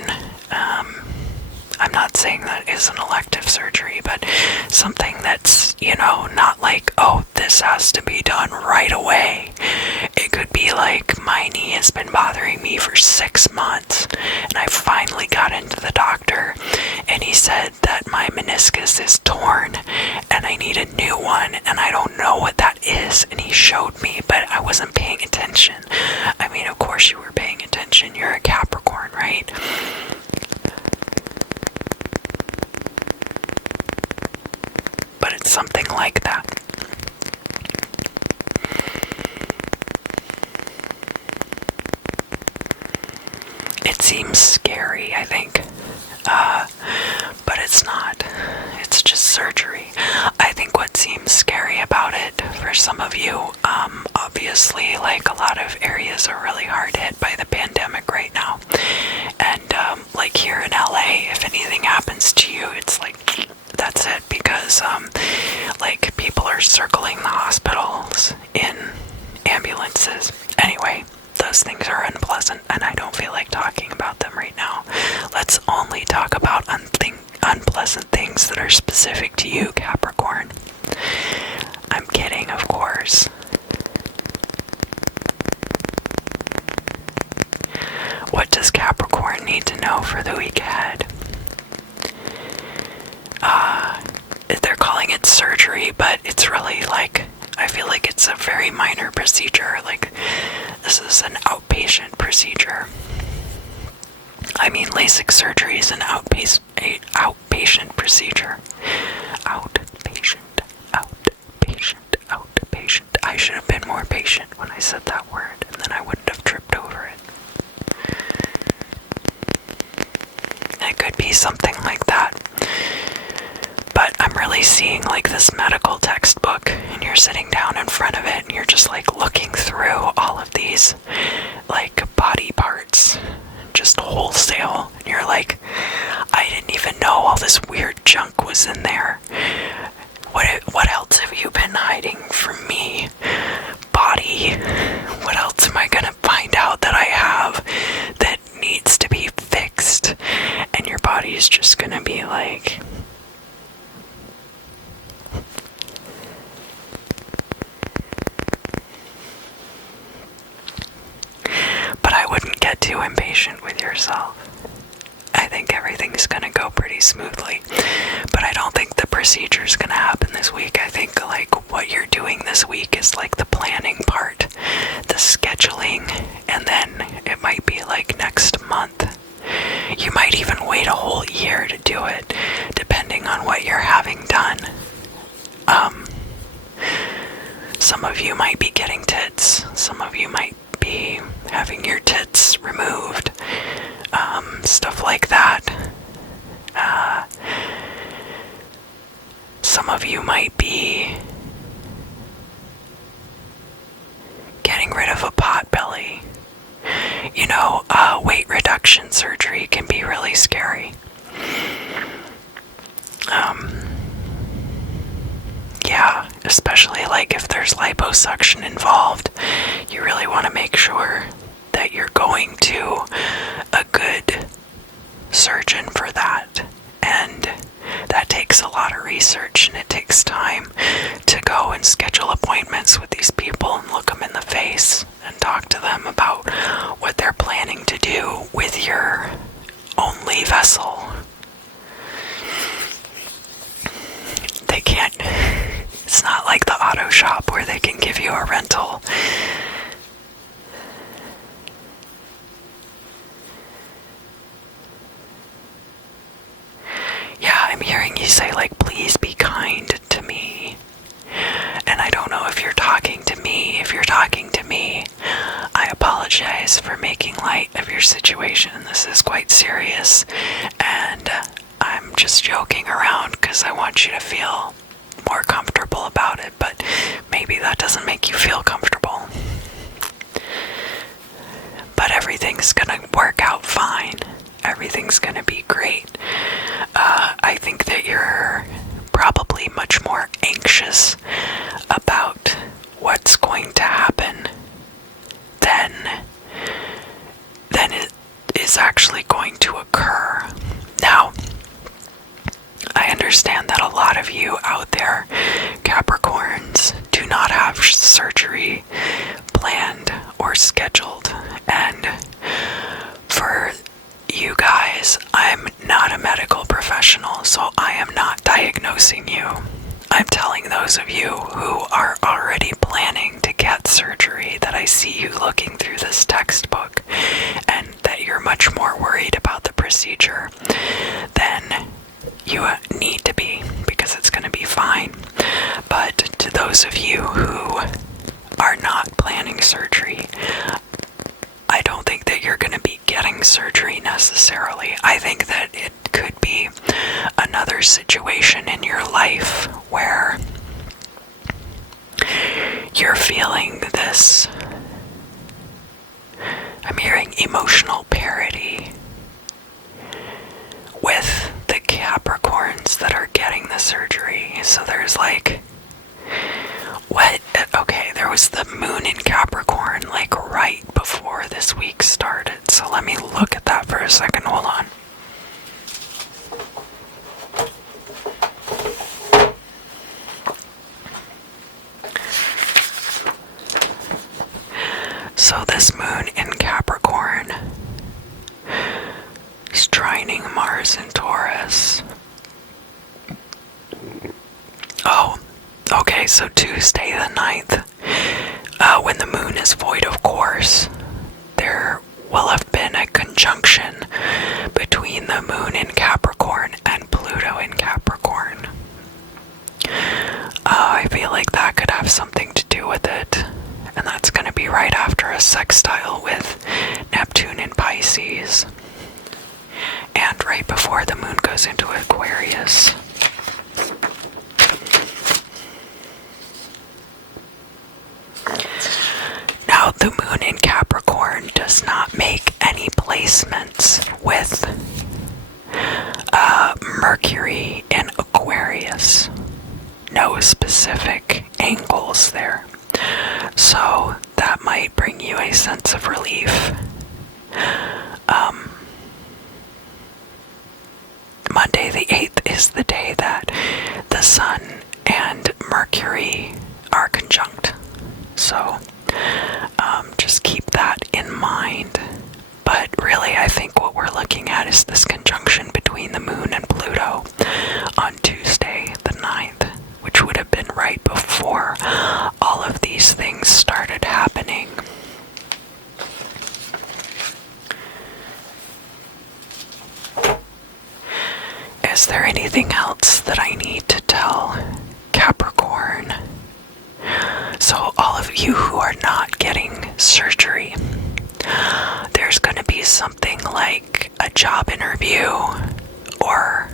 I'm not saying that is an elective surgery, but something that's, not like, oh, this has to be done right away. It could be like, my knee has been bothering me for 6 months, and I finally got into the doctor, and he said that my meniscus is torn, and I need a new one, and I don't know what that is, and he showed me, but I wasn't paying attention. I mean, of course you were paying attention. You're a Capricorn, right? But it's something like that. It seems scary, I think. But it's not. It's just surgery. I think what seems scary about it for some of you, obviously, like a lot of areas are really hard hit by the pandemic right now. And like here in LA, if anything happens to you, it's like, that's it, because like people are circling the hospitals in ambulances. Anyway, those things are unpleasant, and I don't feel like talking about them right now. Let's only talk about unpleasant things that are specific to you, Capricorn. I'm kidding, of course. What does Capricorn need to know for the week ahead? They're calling it surgery, but it's really like, I feel like it's a very minor procedure. Like, this is an outpatient procedure. I mean, LASIK surgery is an outpatient procedure. Outpatient. I should have been more patient when I said that word, and then I wouldn't have tripped over it. It could be something like that. But I'm really seeing like this medical textbook, and you're sitting down in front of it, and you're just like looking through all of these like body parts, just wholesale. And you're like, I didn't even know all this weird junk was in there. What else have you been hiding from me, body? What else am I gonna find out that I have that needs to be fixed? And your body's just gonna be like, smoothly. But I don't think the procedure is going to happen this week. I think like what you're doing this week is like the planning part, the scheduling, and then it might be like next month. You might even wait a whole year to do it, depending on what you're having done. Some of you might be getting tits. Some of you might be having your tits removed. Stuff like that. Some of you might be getting rid of a pot belly. You know, weight reduction surgery can be really scary. Yeah, especially like if there's liposuction involved, you really want to make sure that you're going to a good surgeon for that. And that takes a lot of research, and it takes time to go and schedule appointments with these people and look them in the face and talk to them about what they're planning to do with your only vessel. They can't, it's not like the auto shop where they can give you a rental. Yeah, I'm hearing you say, like, please be kind to me. And I don't know if you're talking to me. If you're talking to me, I apologize for making light of your situation. This is quite serious. And I'm just joking around because I want you to feel more comfortable about it. But maybe that doesn't make you feel comfortable. But everything's gonna work out fine. Everything's gonna be great. I think that you're probably much more anxious about what's going to happen than it is actually going to occur. Now, I understand that a lot of you out there, Capricorns, do not have surgery planned or scheduled, and for you guys, I'm not a medical professional, so I am not diagnosing you. I'm telling those of you who are already planning to get surgery that I see you looking through this textbook, and that you're much more worried about the procedure than you need to be, because it's going to be fine. But to those of you who are not planning surgery, I don't think that you're going to be getting surgery necessarily. I think that it could be another situation in your life where you're feeling this, I'm hearing emotional parity with the Capricorns that are getting the surgery. So there's like, what? Okay, there was the moon in Capricorn like right before this week started. So let me look at that for a second. Hold on. So this moon in Capricorn is trining Mars in Taurus. Oh, okay, so Tuesday the 9th, when the moon is void of course, there will have been a conjunction between the moon in Capricorn and Pluto in Capricorn. I feel like that could have something to do with it, and that's going to be right after a sextile with Neptune in Pisces, and right before the moon goes into Aquarius. Now, the moon in Capricorn does not make any placements with Mercury in Aquarius. No specific angles there. So that might bring you a sense of relief. Monday the 8th is the day that the Sun and Mercury are conjunct. So just keep that in mind. But really, I think what we're looking looking at is this conjunction between the moon and Pluto on Tuesday the 9th, which would have been right before all of these things started happening. Is there anything else that I need to tell Capricorn? So all of you who are not getting surgery, there's going to be something like a job interview, or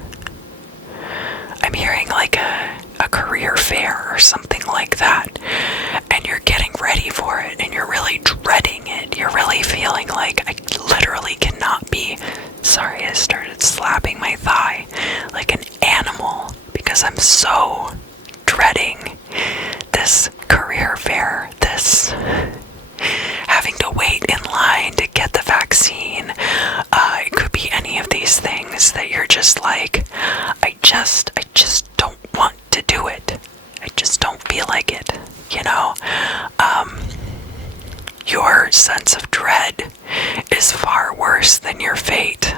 I'm hearing like a career fair or something like that, and you're getting ready for it and you're really dreading it. You're really feeling like, I literally cannot be, sorry, I started slapping my thigh like an animal because I'm so dreading this career fair, this having to wait in line to get the vaccine. It could be any of these things that you're just like, I just don't want to do it. I just don't feel like it, you know? Your sense of dread is far worse than your fate.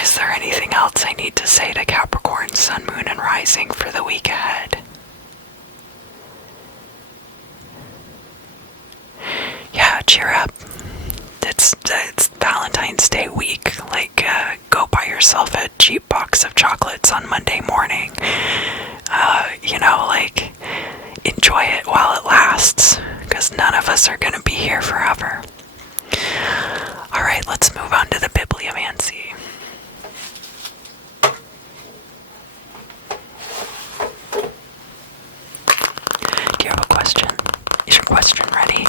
Is there anything else I need to say to Capricorn, Sun, Moon, and Rising for the week ahead? Yeah, cheer up. It's Valentine's Day week. Like, go buy yourself a cheap box of chocolates on Monday morning. You know, like, enjoy it while it lasts, because none of us are going to be here forever. Alright, let's move on to the bibliomancy. Do you have a question? Is your question ready?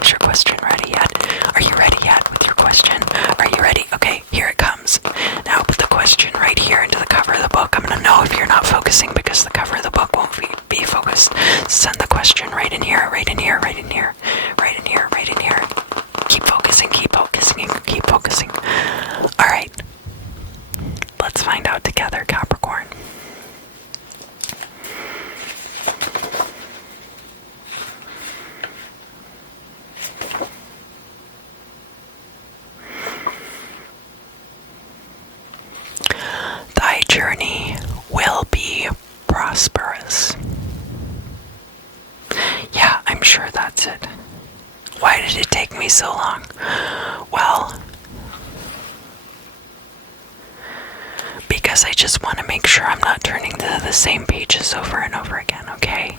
Is your question ready yet? Are you ready yet with your question? Are you ready? Okay, here it comes. Now put the question right here into the cover of the book. I'm gonna know if you're not focusing because the cover of the book won't be focused. Send the question right in here, right in here, right in here, right in here, right in here. Keep focusing, keep focusing, keep focusing. Alright. Let's find out together, Capricorn. Thy journey will be prosperous. Yeah, I'm sure that's it. Why did it take me so long? Well, because I just want to make sure I'm not turning to the same pages over and over again, okay?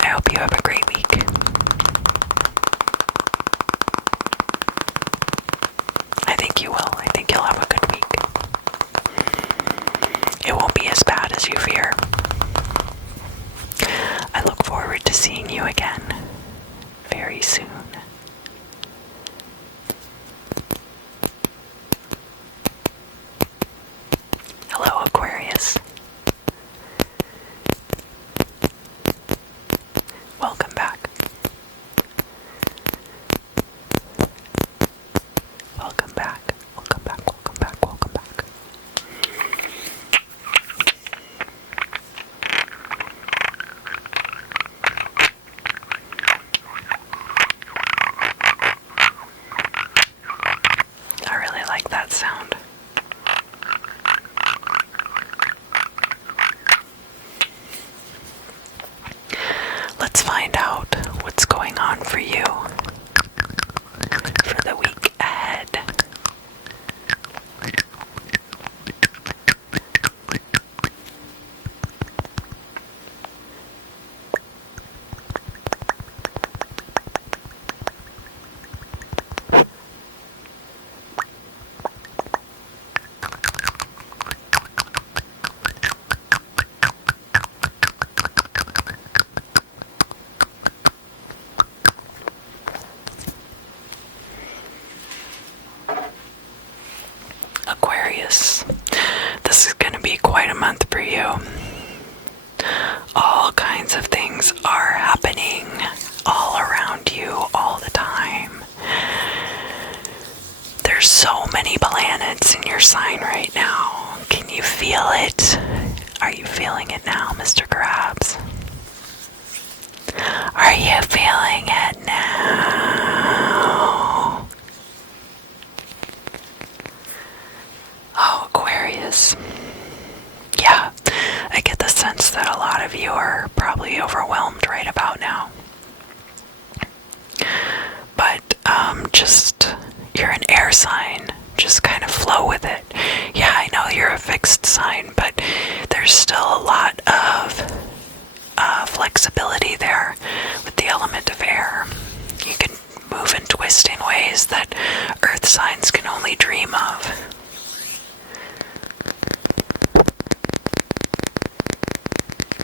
I hope you have a great week. I think you will. I think you'll have a good week. It won't be as bad as you fear. I look forward to seeing you again very soon. Hello, Aquarius. Welcome back. Welcome back. Welcome back. Welcome back. Welcome back. I really like that sound. Let's find out what's going on for you for the week ahead. Aquarius, this is going to be quite a month for you. All kinds of things are happening all around you all the time. There's so many planets in your sign right now. Can you feel it? Are you feeling it now, Mr. Krabs? Are you feeling it now? Oh, Aquarius. Yeah, I get the sense that a lot of you are probably overwhelmed right about now. But, just, you're an air sign. Just kind of flow with it. Yeah, I know you're a fixed sign, but there's still a lot of flexibility there with the element of air. You can move and twist in ways that earth signs can only dream of.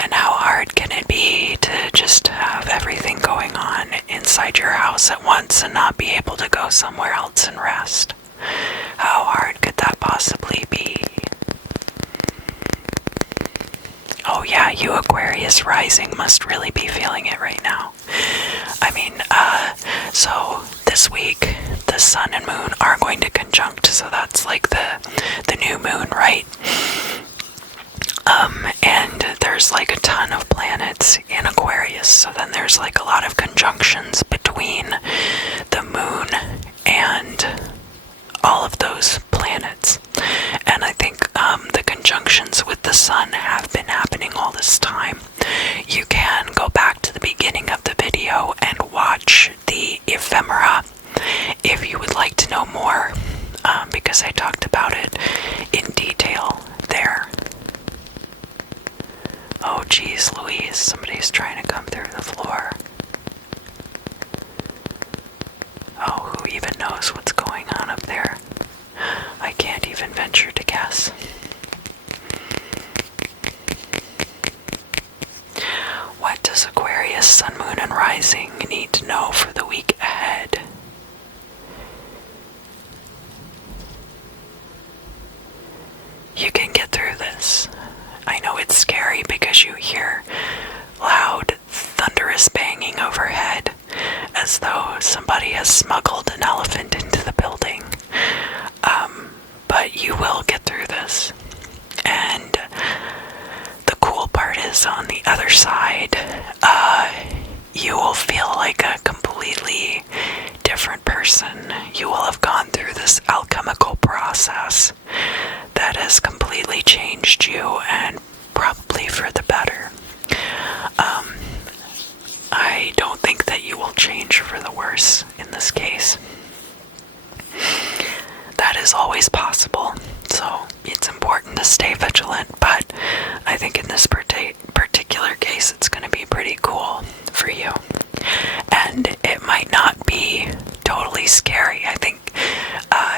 And how hard can it be to just have everything going on inside your house at once and not be able to go somewhere else and rest? How hard could that possibly be? Oh yeah, you Aquarius rising must really be feeling it right now. I mean, so this week, the sun and moon are going to conjunct, so that's like the new moon, right? And there's like a ton of planets in Aquarius, so then there's like a lot of conjunctions between the moon and all of those planets. And I think the conjunctions with the sun have been happening all this time. You can go back to the beginning of the video and watch the ephemera if you would like to know more, because I talked about it in detail there. Oh geez Louise, somebody's trying to come through the floor. Oh, who even knows what's going on up there? I can't even venture to guess. What does Aquarius, Sun, Moon, and Rising need to know for the week ahead? You can get through this. I know it's scary because you hear loud, thunderous banging overhead, as though somebody has smuggled an elephant into the building. But you will get through this. And the cool part is, on the other side, you will feel like a completely different person. You will have gone through this alchemical process that has completely changed you, and probably for the better. I don't think that you will change for the worse in this case. That is always possible, so it's important to stay vigilant, but I think in this particular case it's going to be pretty cool for you. And it might not be totally scary. I think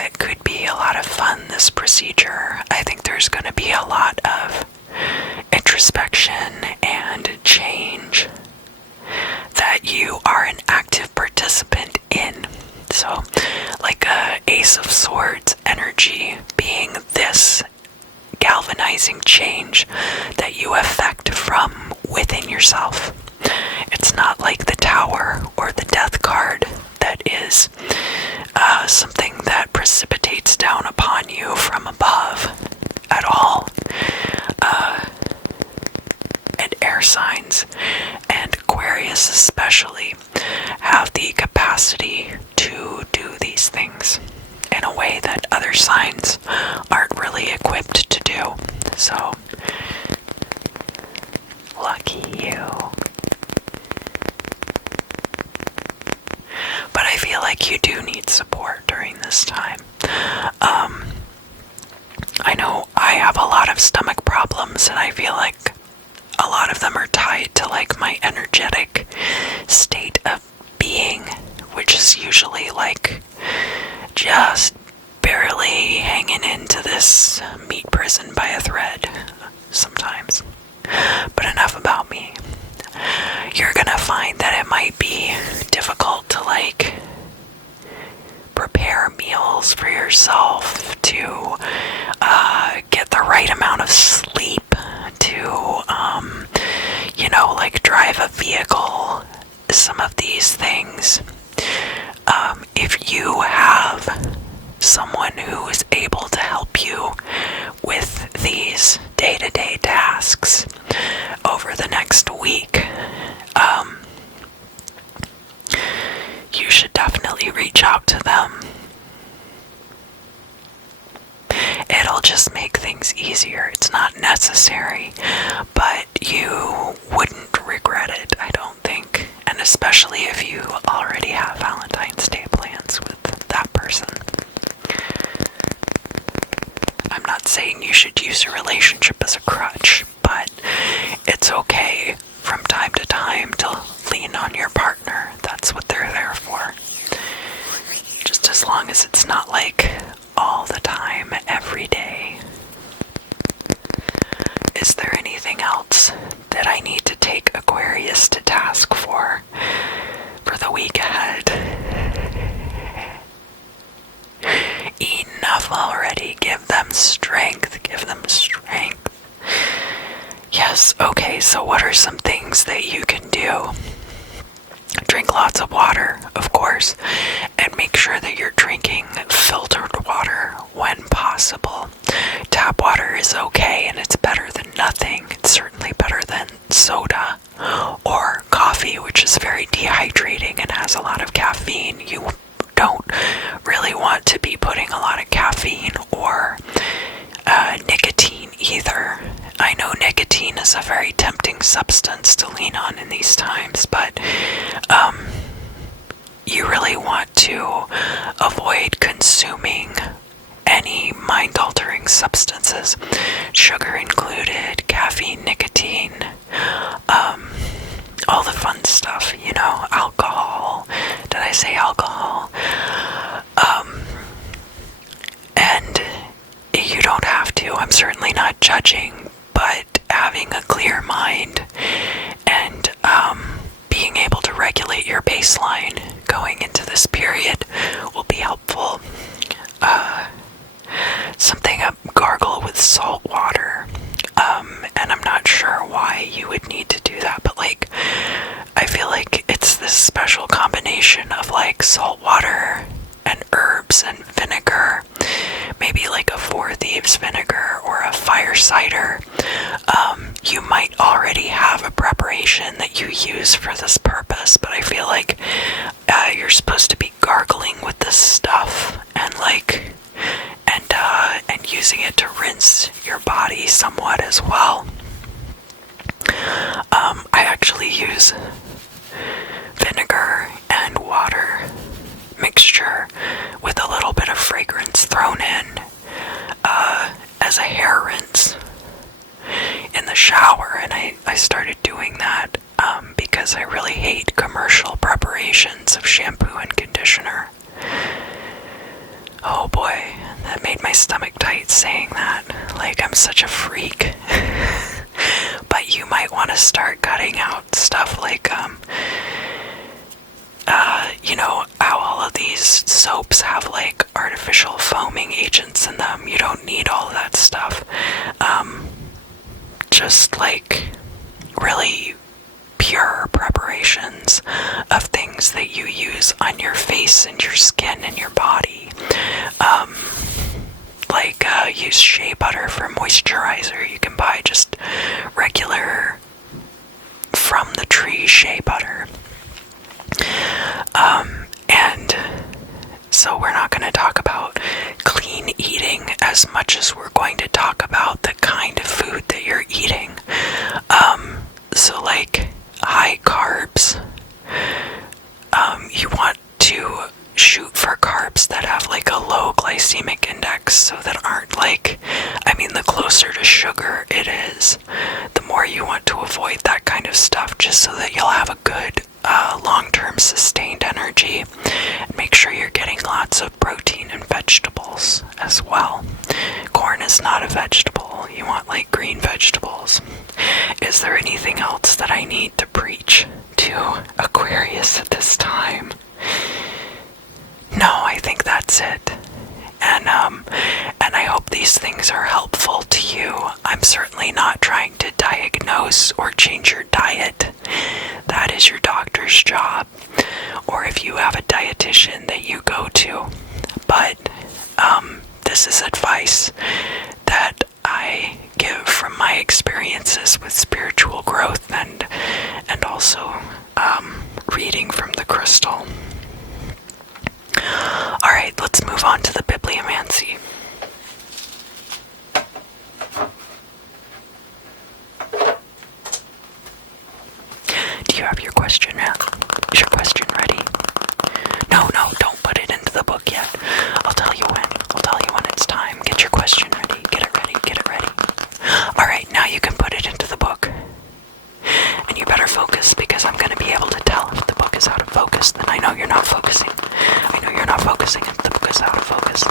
it could be a lot of fun, this procedure. I think there's going to be a lot of introspection and change that you are an active participant in. So, like a Ace of Swords energy being this galvanizing change that you affect from within yourself. It's not like the Tower or the Death card that is something that precipitates down upon you from above at all. And air signs, and Aquarius especially, have the capacity to do these things in a way that other signs aren't really equipped to do. So, lucky you. But I feel like you do need support during this time. I know I have a lot of stomach problems, and I feel like a lot of them are tied to like my energetic state of being, which is usually like just barely hanging into this meat prison by a thread sometimes. But enough about me. You're gonna find that it might be difficult to like prepare meals for yourself, to get the right amount of sleep, to like drive a vehicle, some of these things. If you have someone who is able to help you with these day-to-day tasks over the next week, you should definitely reach out to them. It'll just make things easier. It's not necessary, but you wouldn't regret it, I don't think. And especially if you already have Valentine's Day plans with that person. I'm not saying you should use a relationship as a crutch, but it's okay from time to time to lean on your partner. That's what they're there for. Just as long as it's not like all the time, every day. Is there anything else that I need to take Aquarius to task for the week ahead? Enough already. Give them strength. Give them strength. Yes, okay, so what are some things that you can do? Drink lots of water, of course, and make sure that you're drinking filtered water when possible. Tap water is okay, and it's better than nothing. It's certainly better than soda or coffee, which is very dehydrating and has a lot of caffeine. You don't really want to be putting a lot of caffeine or nicotine either. I know nicotine is a very tempting substance to lean on in these times, but you really want to avoid consuming any mind-altering substances, sugar included, caffeine, nicotine, all the fun stuff, you know, alcohol. Did I say alcohol? And you don't have to. I'm certainly not judging, but having a clear mind and being able to regulate your baseline going into this period will be helpful. Something gargle with salt water, and I'm not sure why you would need to do that, but like, I feel like it's this special combination of like salt water and herbs and vinegar, maybe like a Four Thieves vinegar or a fire cider. You might already have a preparation that you use for this purpose, but I feel like you're supposed to be gargling with this stuff and like and using it to rinse your body somewhat as well. I actually use vinegar and water mixture with a little bit of fragrance thrown in as a hair rinse in the shower, and I started doing that because I really hate commercial preparations of shampoo and conditioner. Oh boy, that made my stomach tight saying that. Like, I'm such a freak. But you might want to start cutting out stuff like, you know, how all of these soaps have like artificial foaming agents in them. You don't need all of that stuff. Just like really pure preparations of things that you use on your face and your skin and your body. Use shea butter for moisturizer. You can buy just regular from the tree shea butter. And so we're not going to talk about clean eating as much as we're going to talk about the kind of food that you're eating. So like high carbs, you want to shoot for carbs that have like a low glycemic index, so that aren't like, I mean, the closer to sugar it is, the more you want to avoid that kind of stuff, just so that you'll have a good long-term sustained energy. And make sure you're getting lots of protein and vegetables as well. Corn is not a vegetable. You want like green vegetables. Is there anything else that I need to preach to Aquarius at this time? No, I think that's it. And I hope these things are helpful to you. I'm certainly not trying to diagnose or change your diet. That is your doctor's job. Or if you have a dietitian that you go to. But this is advice that I give from my experiences with spiritual growth and also reading from the crystal. Alright, let's move on to the bibliomancy. Do you have your question ready? Is your question ready? No, don't put it into the book yet. I'll tell you when. It's time. Get your question ready. Get it ready. Alright, now you can put it into the book. And you better focus, because I'm going to be able to tell if the book is out of focus. Then I know you're not focusing. If the book is out of focus.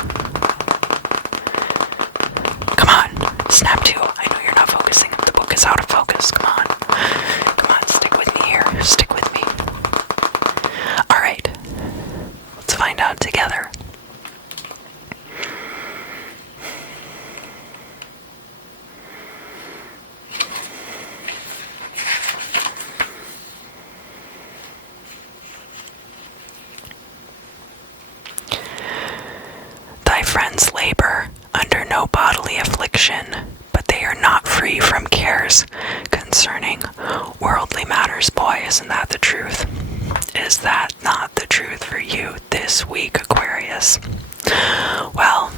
Come on, snap to. I know you're not focusing if the book is out of focus. Come on, stick with me here. Stick with me. Alright, let's find out together. Thy friends labor under no bodily affliction, but they are not free from cares concerning worldly matters. Boy, isn't that the truth? Is that not the truth for you this week, Aquarius? Well,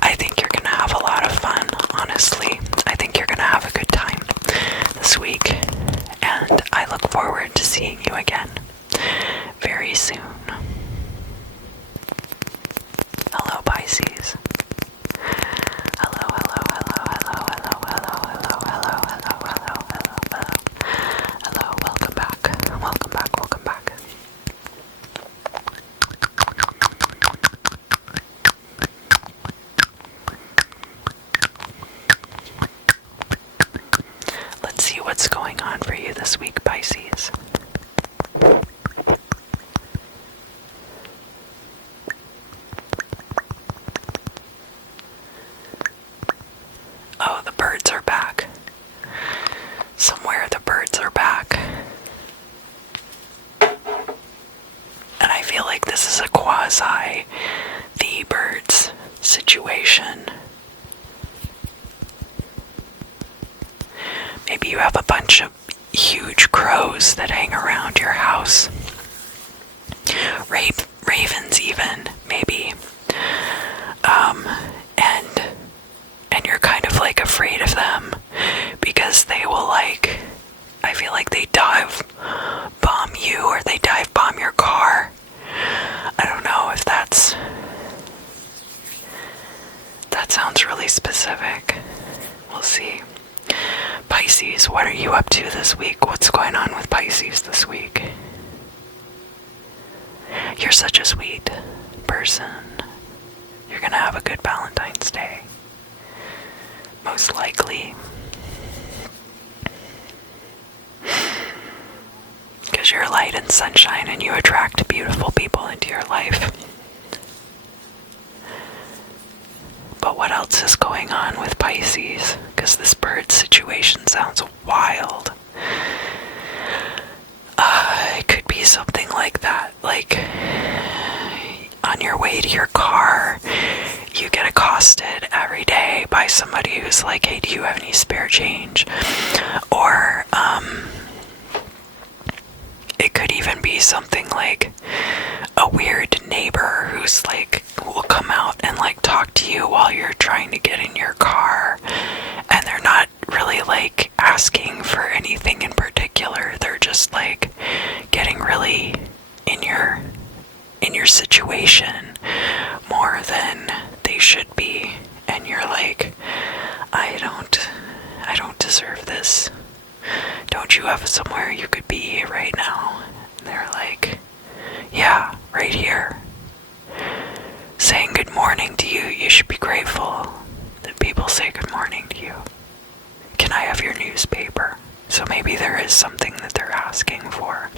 I think you're gonna have a lot of fun, honestly. I think you're gonna have a good time this week, and I look forward to seeing you again very soon. Hello, Pisces. Hello. Welcome back. Let's see what's going on for you this week, Pisces. Oh, the birds are back. Somewhere the birds are back. And I feel like this is a quasi the birds situation. Maybe you have a bunch of huge crows that hang around your house. Ravens even, maybe. And you're kind of like afraid of them because they will I feel like they dive bomb you or they dive bomb your car. I don't know if that sounds really specific. We'll see. Pisces, what are you up to this week? What's going on with Pisces this week? You're such a sweet person. You're gonna have a good Valentine's Day. Most likely. Because you're light and sunshine and you attract beautiful people into your life. But what else is going on with Pisces? Because this bird situation sounds wild. It could be something like that. Like, on your way to your car, you get accosted every day by somebody who's like, hey, do you have any spare change? Or, it could even be something like a weird neighbor who's like, will come out and like talk to you while you're trying to get in your car, and they're not really like asking for anything in particular. They're just like getting really in your situation more than they should be, and you're like, I don't deserve this. Don't you have somewhere you could be right now? And they're like, yeah, right here. Saying good morning to you. You should be grateful that people say good morning to you. Can I have your newspaper? So maybe there is something that they're asking for.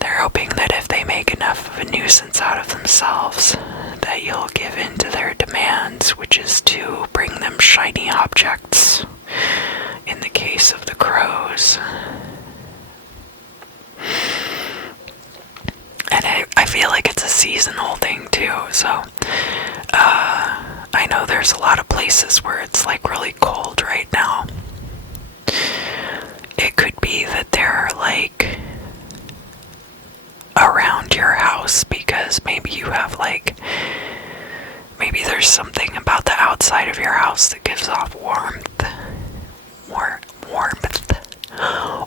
They're hoping that if they make enough of a nuisance out of themselves, that you'll give in to their demands, which is to bring them shiny objects. In the case of the crows. And I feel like it's a seasonal thing too, so I know there's a lot of places where it's like really cold right now. It could be that they're like around around your house, because maybe you have maybe there's something about the outside of your house that gives off warmth.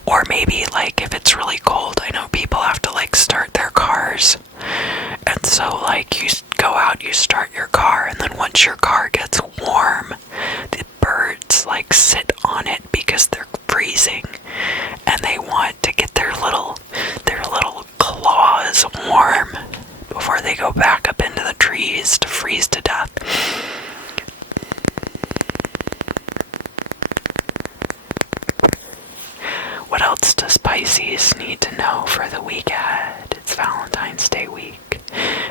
Or maybe if it's really cold, I know people have to start their cars, and so you go out, you start your car, and then once your car gets warm, the birds sit on it because they're freezing, and they want to get their little claws warm before they go back up into the trees to freeze to death. What else does Pisces need to know for the week ahead? It's Valentine's Day week,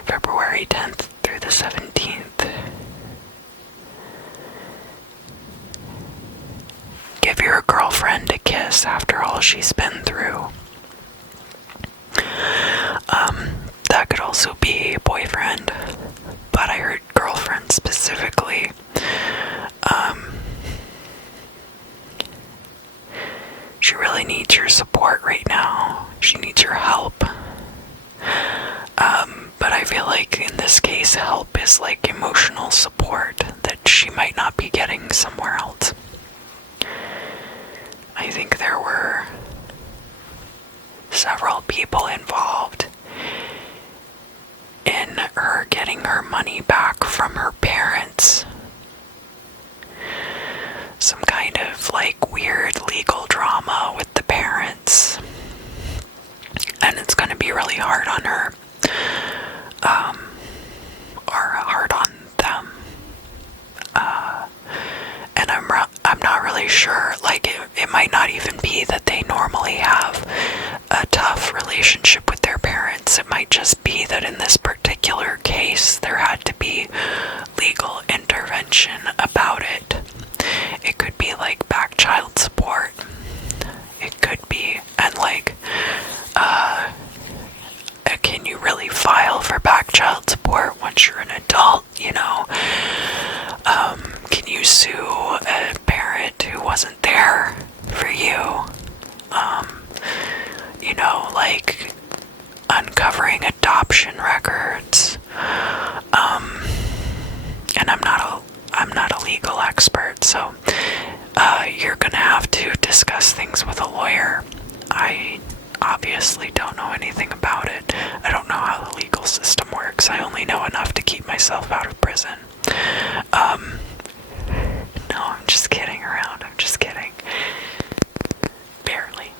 February 10th through the 17th. Give your girlfriend a kiss after all she's been through. That could also be a boyfriend, but I heard girlfriend specifically. She really needs your support right now. She needs your help. But I feel in this case, help is emotional support that she might not be getting somewhere else. I think there were several people involved in her getting her money back from her parents. Some kind of weird legal drama with the parents, and it's going to be really hard on her, or hard on them, and I'm not really sure, it might not even be that they normally have a tough relationship with their parents. It might just be that in this particular case there had to be legal intervention about it. It could be back child support. It could be, and can you really file for back child support once you're an adult, Can you sue a parent who wasn't there for you? Uncovering adoption records. And I'm not a legal expert, so you're gonna have to discuss things with a lawyer. I obviously don't know anything about it. I don't know how the legal system works. I only know enough to keep myself out of prison. No, I'm just kidding around. I'm just kidding. Barely.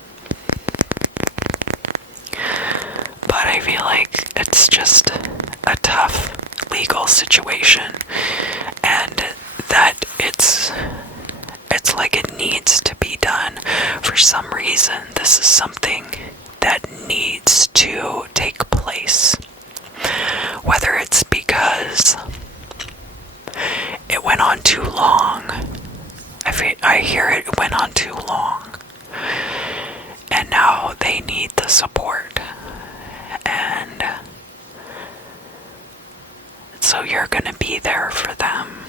But I feel it's just a tough legal situation, and that it's it needs to be done. For some reason, this is something that needs to take place. Whether it's because it went on too long. I hear it went on too long, and now they need the support, and so you're gonna be there for them.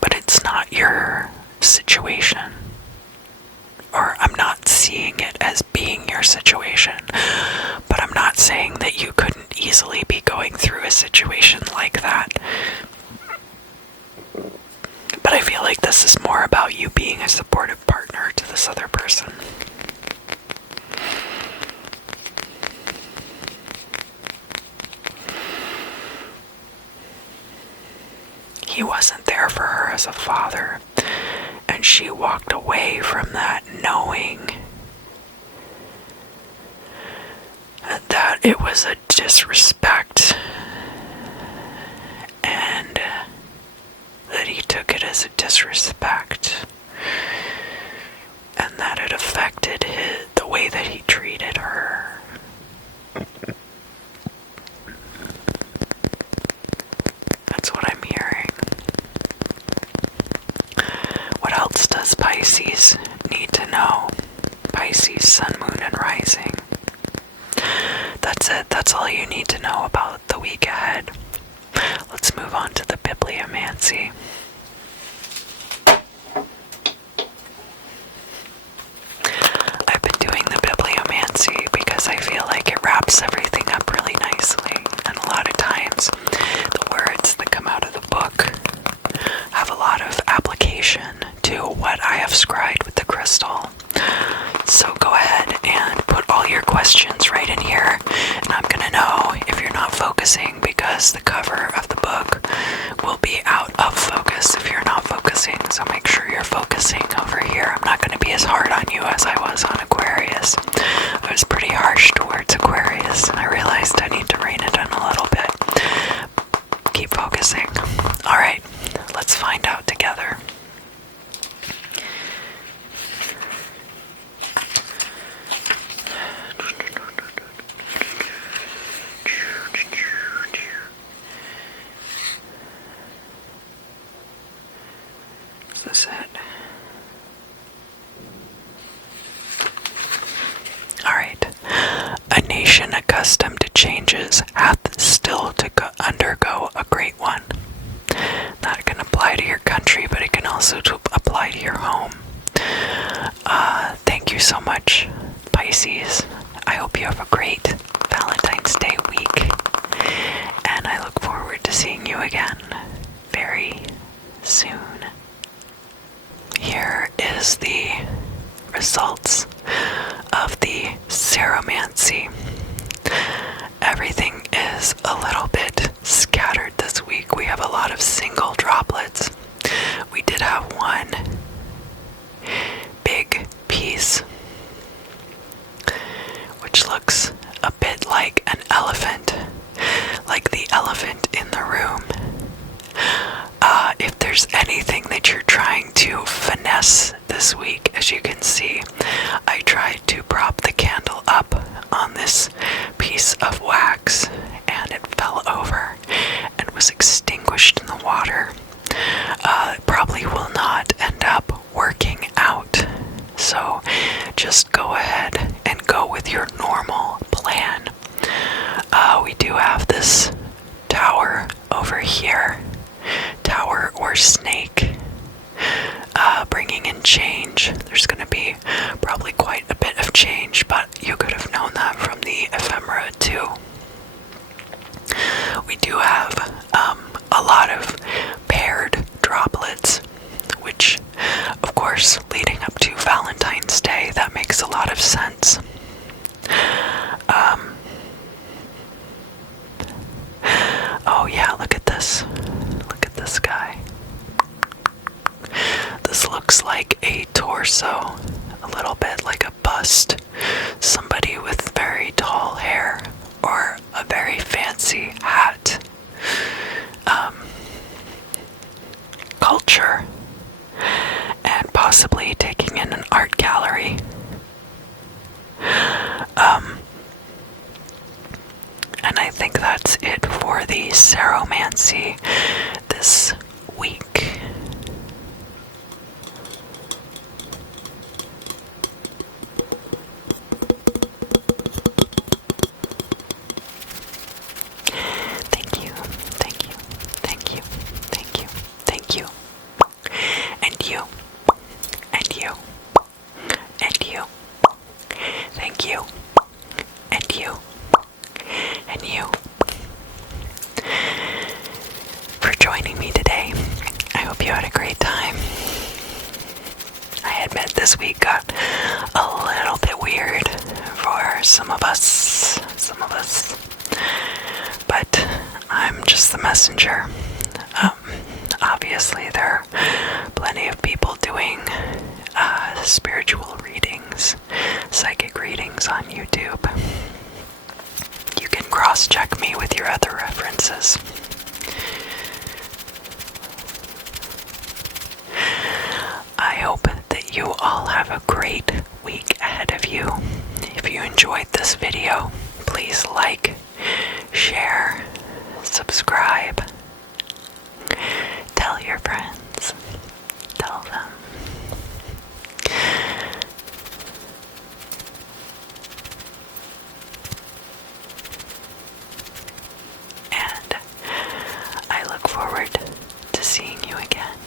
But it's not your situation, or I'm not seeing it as being your situation, but I'm not saying that you couldn't easily be going through a situation like that. But I feel this is more about you being a supportive partner to this other person. He wasn't there for her as a father, and she walked away from that knowing that it was a disrespect, and that he took it as a disrespect, and that it affected the way that he treated her. That's what I'm hearing. What else does Pisces need to know? Pisces, sun, moon, and rising. That's it. That's all you need to know about the week ahead. Let's move on to the bibliomancy. I've been doing the bibliomancy because I feel it wraps everything addition to what I have scryed with the crystal. So go ahead and put all your questions right in here, and I'm gonna know if you're not focusing, because the cover of the book will be out of focus if you're not focusing. So make sure you're focusing over here. I'm not gonna be as hard on you as I was on Aquarius. I was pretty harsh towards Aquarius, and I realized I need to rein it in a little bit. Keep focusing. Alright, let's find out together. Is this it? Alright. A nation accustomed to changes hath still to undergo a great one. That can apply to your country, but it can also apply to your home. Thank you so much, Pisces. I hope you have a great Valentine's Day week, and I look forward to seeing you again very soon. Here is the results of the ceromancy. Everything is a little bit scattered this week. We have a lot of single droplets. We did have one big piece, which looks a bit like an elephant, like the elephant in the room. If there's anything that you're trying to finesse this week, as you can see, I tried to prop the candle up on this piece of wax, and it fell over and was extinguished in the water. It probably will not end up working out. So just go ahead and go with your normal plan. We do have this tower over here. Tower or snake, bringing in change. There's going to be probably quite a bit of change, but you could have known that from the ephemera too. We do have a lot of paired droplets, which, of course, leading up to Valentine's Day, that makes a lot of sense. Oh yeah, look at this. Look at this guy. This looks like a torso, a little bit like a bust. Somebody with very tall hair or a very fancy hat. Culture. And possibly taking in an art gallery. And I think that's it for the ceromancy this week. Thank you, thank you, thank you, thank you, thank you. And you, and you, and you. Thank you, and you, and you, for joining me today. I hope you had a great time. I admit this week got a little bit weird for some of us, but I'm just the messenger. Obviously there are plenty of people doing spiritual readings, psychic readings on YouTube. You can cross-check me with your other references. I hope that you all have a great week ahead of you. If you enjoyed this video, please like, share, subscribe, tell your friends, tell them. And I look forward to seeing you again